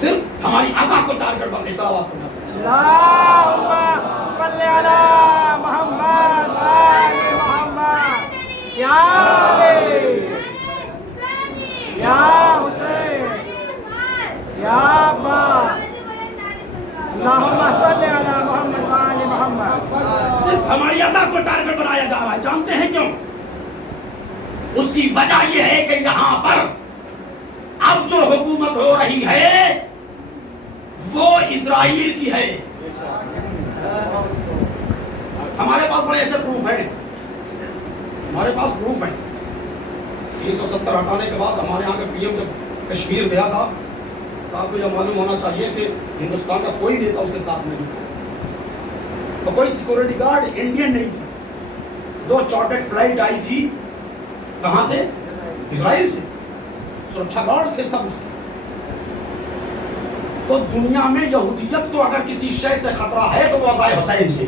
صرف ہماری اعضاء کو ٹارگٹ بنا کے صلوات پڑھنا. اللہم صلی علی محمد آل محمد. یا علی, یا حسین, یا عباس, اللہم صلی علی محمد آل محمد. صرف ہماری اعضاء کو ٹارگٹ بنایا جا رہا ہے. جانتے ہیں کیوں؟ اس کی وجہ یہ ہے کہ یہاں پر اب جو حکومت ہو رہی ہے وہ اسرائیل کی ہے. ہمارے پاس بڑے ایسے پروف ہیں, ہمارے پاس پروف ہیں. 370 ہٹانے کے بعد ہمارے یہاں کے پی ایم جب کشمیر گیا صاحب کو یہ معلوم ہونا چاہیے کہ ہندوستان کا کوئی نیتا اس کے ساتھ نہیں تھا, تو کوئی سیکورٹی گارڈ انڈین نہیں تھی. 2 چارٹرڈ فلائٹ آئی تھی, کہاں سے؟ اسرائیل سے. سرکشا گارڈ تھے سب اس کے. تو دنیا میں یہودیت کو اگر کسی شے سے خطرہ ہے تو وہ عزائے حسین سے،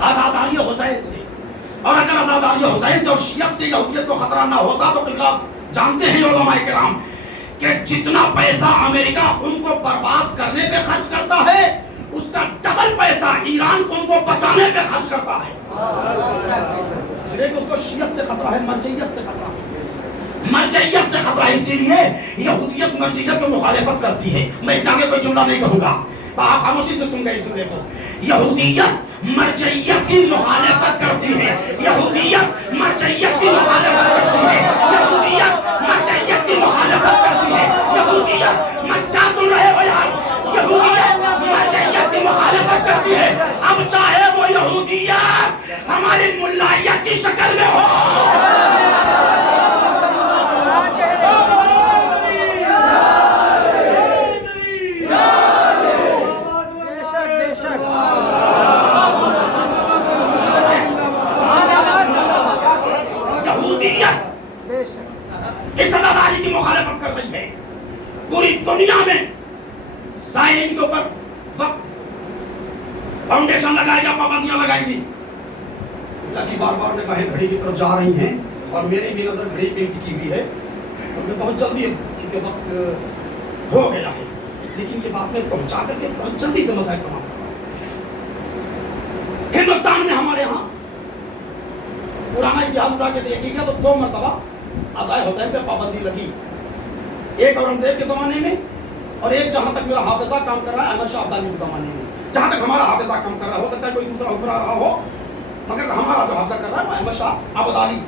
آزاداری حسین سے. اور اگر آزاداری حسین سے اور شیعت سے یہودیت کو خطرہ نہ ہوتا تو قبلہ جانتے ہیں علماء کرام کہ جتنا پیسہ امریکہ قوم کو برباد کرنے پہ خرچ کرتا ہے اس کا ڈبل پیسہ ایران قوم کو بچانے پہ خرچ کرتا ہے. اس لیے کہ اس کو شیعت سے خطرہ ہے، مرجعیت سے خطرہ ہے، مرجعیت سے خطرہ ہے. اسی لیے یہودیت مرجعیت کی مخالفت کرتی ہے. میں اس کے آگے کوئی جملہ نہیں کہوں گا، آپ خاموشی سے سن گئے اس جملے کو. یہودیت مرجعیت کی مخالفت کرتی ہے، یہودیت مرجعیت کی مخالفت کرتی ہے، یہودیت مرجعیت کی مخالفت کرتی ہے، یہودیت کیا سن رہے ہو یار؟ یہودیت مرجعیت کی مخالفت کرتی ہے. اب چاہے وہ یہودیت ہماری ملائیت کی شکل میں ہو. اس عزاداری کی مخالفت کر رہی ہے. پوری دنیا میں زائرین کے اوپر وقت فاؤنڈیشن لگایا گیا، پابندیاں لگائی گئی. لکی بار بار نے کہا گھڑی کی طرف جا رہی ہیں اور میری بھی نظر گھڑی پہ کی ہوئی ہے اور میں بہت جلدی چونکہ وقت ہو گیا ہے، لیکن یہ بات میں پہنچا کر کے بہت جلدی سے مسائل تمام کر رہا ہوں. ہندوستان میں ہمارے یہاں پرانا اتہاس اٹھا کے دیکھیں گے تو 2 مرتبہ عزائے حسین پہ پابندی لگی. ایک اورنگزیب کے زمانے میں اور ایک جہاں تک میرا حافظہ کام کر رہا ہے احمد شاہ عبدالی کے زمانے میں. جہاں تک ہمارا حافظہ کام کر رہا ہے، ہو سکتا ہے کوئی دوسرا حکمران رہا ہو مگر ہمارا جو حافظہ کر رہا ہے وہ احمد شاہ عبدالی.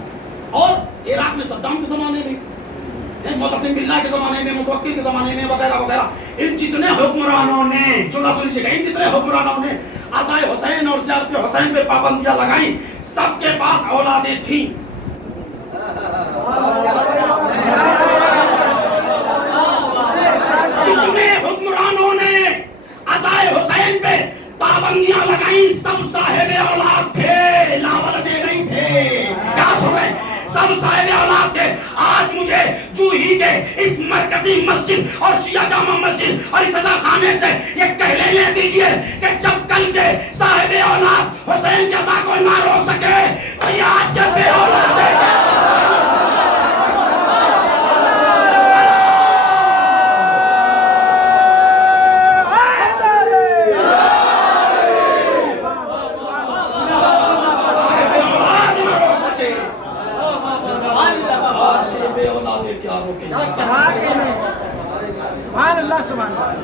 اور عراق میں صدام کے زمانے میں، معتصم باللہ کے زمانے میں، متوکل کے زمانے میں وغیرہ وغیرہ. ان جتنے حکمرانوں نے جملہ سن لیجیے گا، ان جتنے حکمرانوں نے عزائے حسین اور زیارت حسین پہ پابندیاں لگائیں سب کے پاس اولادیں تھیں. جتنے حکمرانوں نے عزائے حسین پہ پابندیاں لگائیں سب صاحب اولاد تھے، لاولدے نہیں تھے. کیا سن رہے؟ سب صاحب اولاد تھے. آج مجھے جوہی کے اس مرکزی مسجد اور شیعہ جامع مسجد اور اس رضا خانے سے یہ کہہ لینے دیجئے کہ جب کل کے صاحب اولاد حسین جیسا کو نہ رو سکے تو یہ آج کے بے اولاد ہے.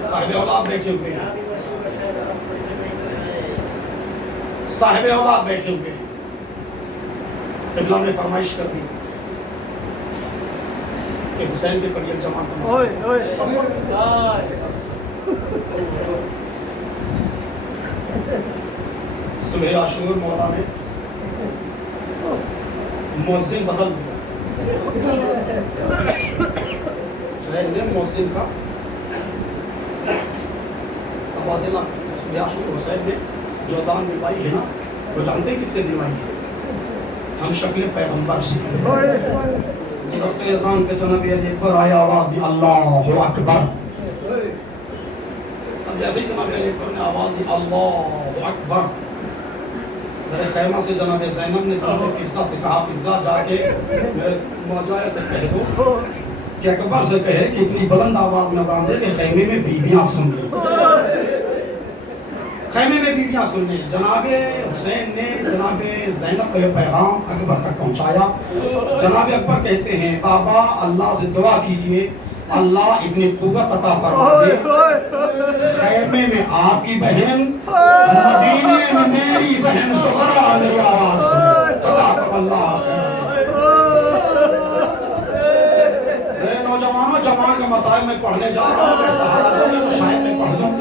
صاحب اولاد بیٹھے ہوئے ہیں، صاحب اولاد بیٹھے ہوئے ہیں. قبلہ نے فرمائش کر دی کہ حسین کے قریب جمع کرنا. صبح عاشور مولا نے مؤذن بدل دیا. حسین نے مؤذن کا تبادلہ صبح عاشور حسین نے جو اذان دلوائی ہے نا وہ جانتے ہیں کس سے دلوائی ہے؟ ہم شکل پیغمبر سے. دست اذان کے جناب علی اکبر آیا آواز دی اللہ اکبر. اب جیسے ہی جناب علی اکبر نے آواز دی اللہ اکبر، میرے خیمہ سے جناب زینب نے جناب فضہ سے کہا فضہ جا کے میرے موجوائے سے کہہ دو کہ اکبر سے کہے کہ اتنی بلند آواز میں اذان دے کہ خیمے میں بیویاں سن لیں. خیمے میں بیویاں سن لیں. جناب حسین نے جناب زینب کو یہ پیغام اکبر تک پہنچایا. جناب اکبر کہتے ہیں بابا اللہ سے دعا کیجئے اللہ اتنی قوت عطا فرما دے، خیمے میں آپ کی بہن، مدینے میں میری بہن سغرا میری آواز سنے. جزاکم اللہ خیر. نوجوانوں جوان کے مسائل میں پڑھنے جا رہا ہوں، اگر سہارا دو گے تو شاید میں پڑھ دوں.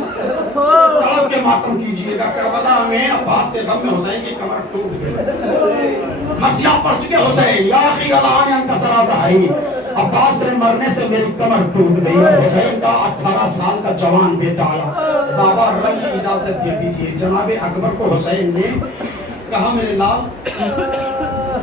تڑپ کے ماتم کیجئے گا. کربلا میں عباس کے غم میں حسین کی کمر ٹوٹ گئی. مسیح پڑھ چکے حسین یا اخی الان انکسر ظہری، عباس کے مرنے سے میری کمر ٹوٹ گئی. حسین کا 18 سال کا جوان بیٹا آیا. بابا رنگ کی اجازت دے دیجئے. جناب اکبر کو حسین نے کہا میرے لال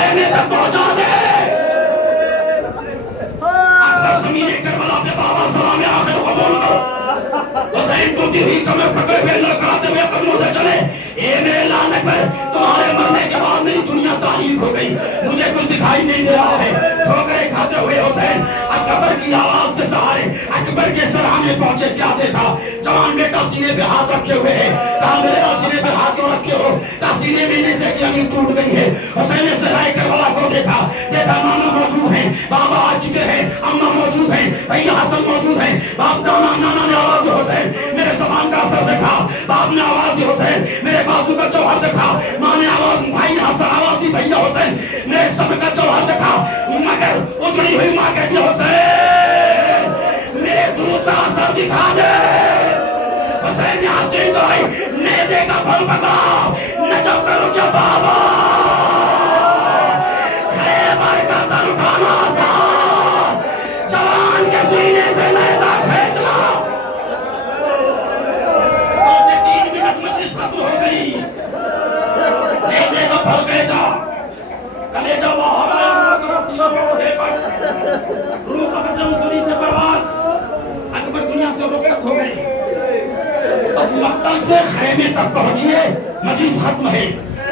خیمے تک پہنچا دے. اکبر زمین کربلا پہ بابا سلام آخر قبول کرو. حسین ٹوٹی ہوئی کمر پکڑے ہوئے لڑکاتے ہوئے قدموں سے چلے. اے میرے لال اکبر, تمہارے مرنے کے بعد میری دنیا تاریک ہو گئی, مجھے کچھ دکھائی نہیں دے رہا ہے. ٹھوکریں کھاتے ہوئے حسین اکبر کی آواز کے سہارے اکبر کے سرانے پہنچے. کیا دیکھا؟ جوان بیٹا سینے پہ ہاتھ رکھے ہوئے ہے. کہا میرے نال سینے پہ ہاتھ کیوں رکھے ہو؟ کہا سینے میں نیزے کی انگلی ٹوٹ گئی ہے. حسین نے صحرائے کربلا کو دیکھا. دیکھا نانا موجود ہیں, بابا آ چکے ہیں, اماں موجود ہیں, بھیا حسن موجود ہیں. باپ نانا نے آواز دی حسین, میرے زبان کا اثر دیکھا. باپ نے آواز دی حسین, میرے بازو کا جوہر دیکھا. ماں نے آواز, بھائی نے حسن آواز دی بھیا حسین, میرے سب کا جوہر دیکھا. مگر اجڑی ہوئی ماں کہتی حسین میرے دودھ کا اثر دکھا دے. حسین نے آستین چلائی, نیزے کا پھل پکڑا, نجف کرو کیا بابا, خیبر کا تن اٹھانا آسان, جوان کے سینے سے نیزہ کھینچنا. 2 سے 3 منٹ مجلس ختم ہو گئی. نیزے کا پھل کھینچا, کلیجہ باہر آیا, روح قبض منصوری سے پرواز. اکبر دنیا سے رخصت ہو گئے. بس مقتل سے خیمے تک پہنچیے, مجلس ختم ہے.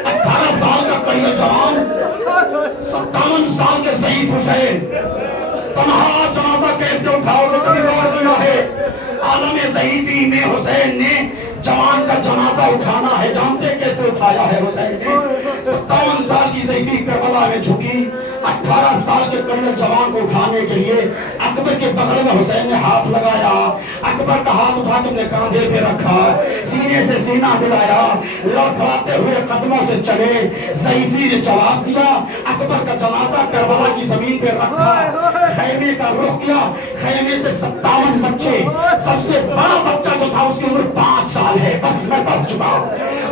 18 سال کا کڑی جوان, 57 سال کے شہید حسین, تنہا جنازہ کیسے اٹھاؤ گے کبھی غور کیا ہے؟ عالم ضعیفی میں حسین نے جوان کا جنازہ اٹھانا ہے, جانتے کیسے اٹھایا ہے حسین نے؟ 57 سال کی ضعیفی کربلا میں جھکی, 18 سال کے کڑی جوان کو اٹھانے کے لیے اکبر کے بغل میں حسین نے ہاتھ لگایا. اکبر کا ہاتھ اٹھا کے اپنے کاندھے پہ رکھا, سینے سے سینہ ملایا, لڑکھڑاتے ہوئے قدموں سے چلے. ضعیفی نے جواب دیا, اکبر کا جنازہ کربلا کی زمین پہ رکھا, خیمے کا رخ کیا. خیمے سے 57 بچے, سب سے بڑا بچہ جو تھا اس کی عمر 5 سال ہے. بس میں پڑھ چکا,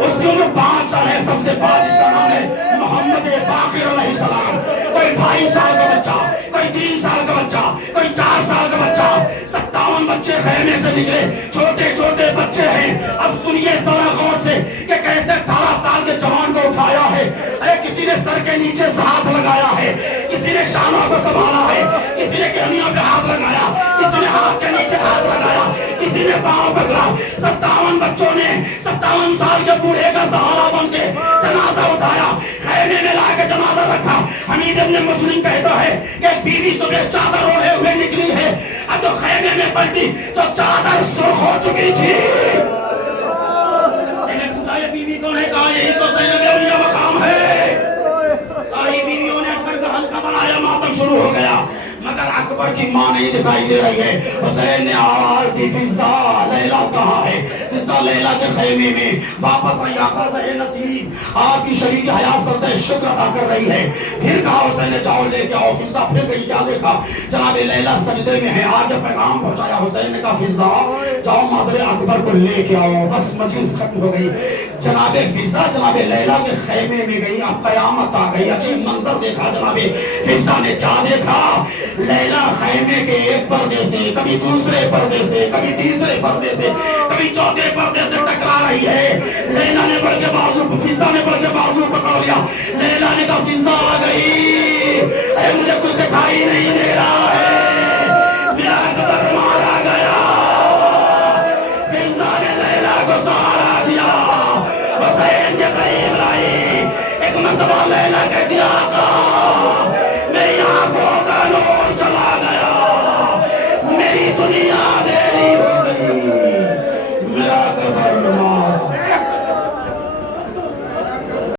اس کی عمر 5 سال ہے. سب سے بڑا جس کا نام ہے محمد باقر علیہ السلام. کوئی 2.5 سال کا بچہ, کوئی 3 سال کا بچہ, کوئی 4 سال کا بچہ. 57 بچے خیمے سے نکلے, چھوٹے چھوٹے بچے ہیں. اب سنیے ذرا غور سے کہ کیسے 18 سال کے جوان کو اٹھایا ہے. ارے کسی نے سر کے نیچے سے ہاتھ لگایا ہے, کسی نے شانوں کو سنبھالا ہے, کسی نے کہنیوں پہ ہاتھ لگایا, کسی نے ہاتھ کے نیچے ہاتھ لگایا, کسی نے پاؤں پکڑا. 57 بچوں نے 57 سال کے بوڑھے کا سہارا بن کے جنازہ اٹھایا, خیمے میں لا کے جنازہ رکھا. حمید ابن مسلم کہتا ہے کہ بیوی صبح چادر اوڑھے ہوئے نکلی ہے, اور جو خیمے میں پلٹی تو چادر سرخ ہو چکی تھی. میں نے پوچھا یہ بیوی کون ہے؟ کہا یہی تو زینب اولیاء مقام ہے. ساری بیویوں نے اکبر کا حلقہ بنایا, ماتم شروع ہو گیا, مگر اکبر کی ماں نہیں دکھائی دے رہی ہے. حسین نے آواز دی, فضا لیلا کہاں ہے؟ فضا لیلا کے خیمے میں واپس آئی. آقا زہ نصیب آپ کی شریک حیات سجدہ شکر ادا کر رہی ہے. پھر کہا حسین نے جاؤ لے کے آؤ. فضا پھر گئی, کیا دیکھا؟ جناب لیلا سجدے میں ہے. آگے پیغام پہنچایا. حسین نے کہا فضا جاؤ مادر اکبر کو لے کے آؤ. بس مجلس ختم ہو گئی. جناب فضا جناب لیلا کے خیمے میں گئی. اب قیامت آ گئی. عجیب منظر دیکھا جناب فضا نے. کیا دیکھا؟ لیلا خیمے کے ایک پردے سے, کبھی دوسرے پردے سے, کبھی تیسرے پردے سے, کبھی چوتھے پردے سے ٹکرا رہی ہے. لیلا نے بڑھ کے بازو, فضا نے بڑھ کے بازو پکڑ لیا. لیلا نے کہا فضا آ گئی, اے مجھے کچھ دکھائی نہیں دے رہا ہے, میرا اکبر مارا گیا. فضا نے لیلا کو سہارا دیا, حسین کے قریب لائی. ایک مرتبہ لیلا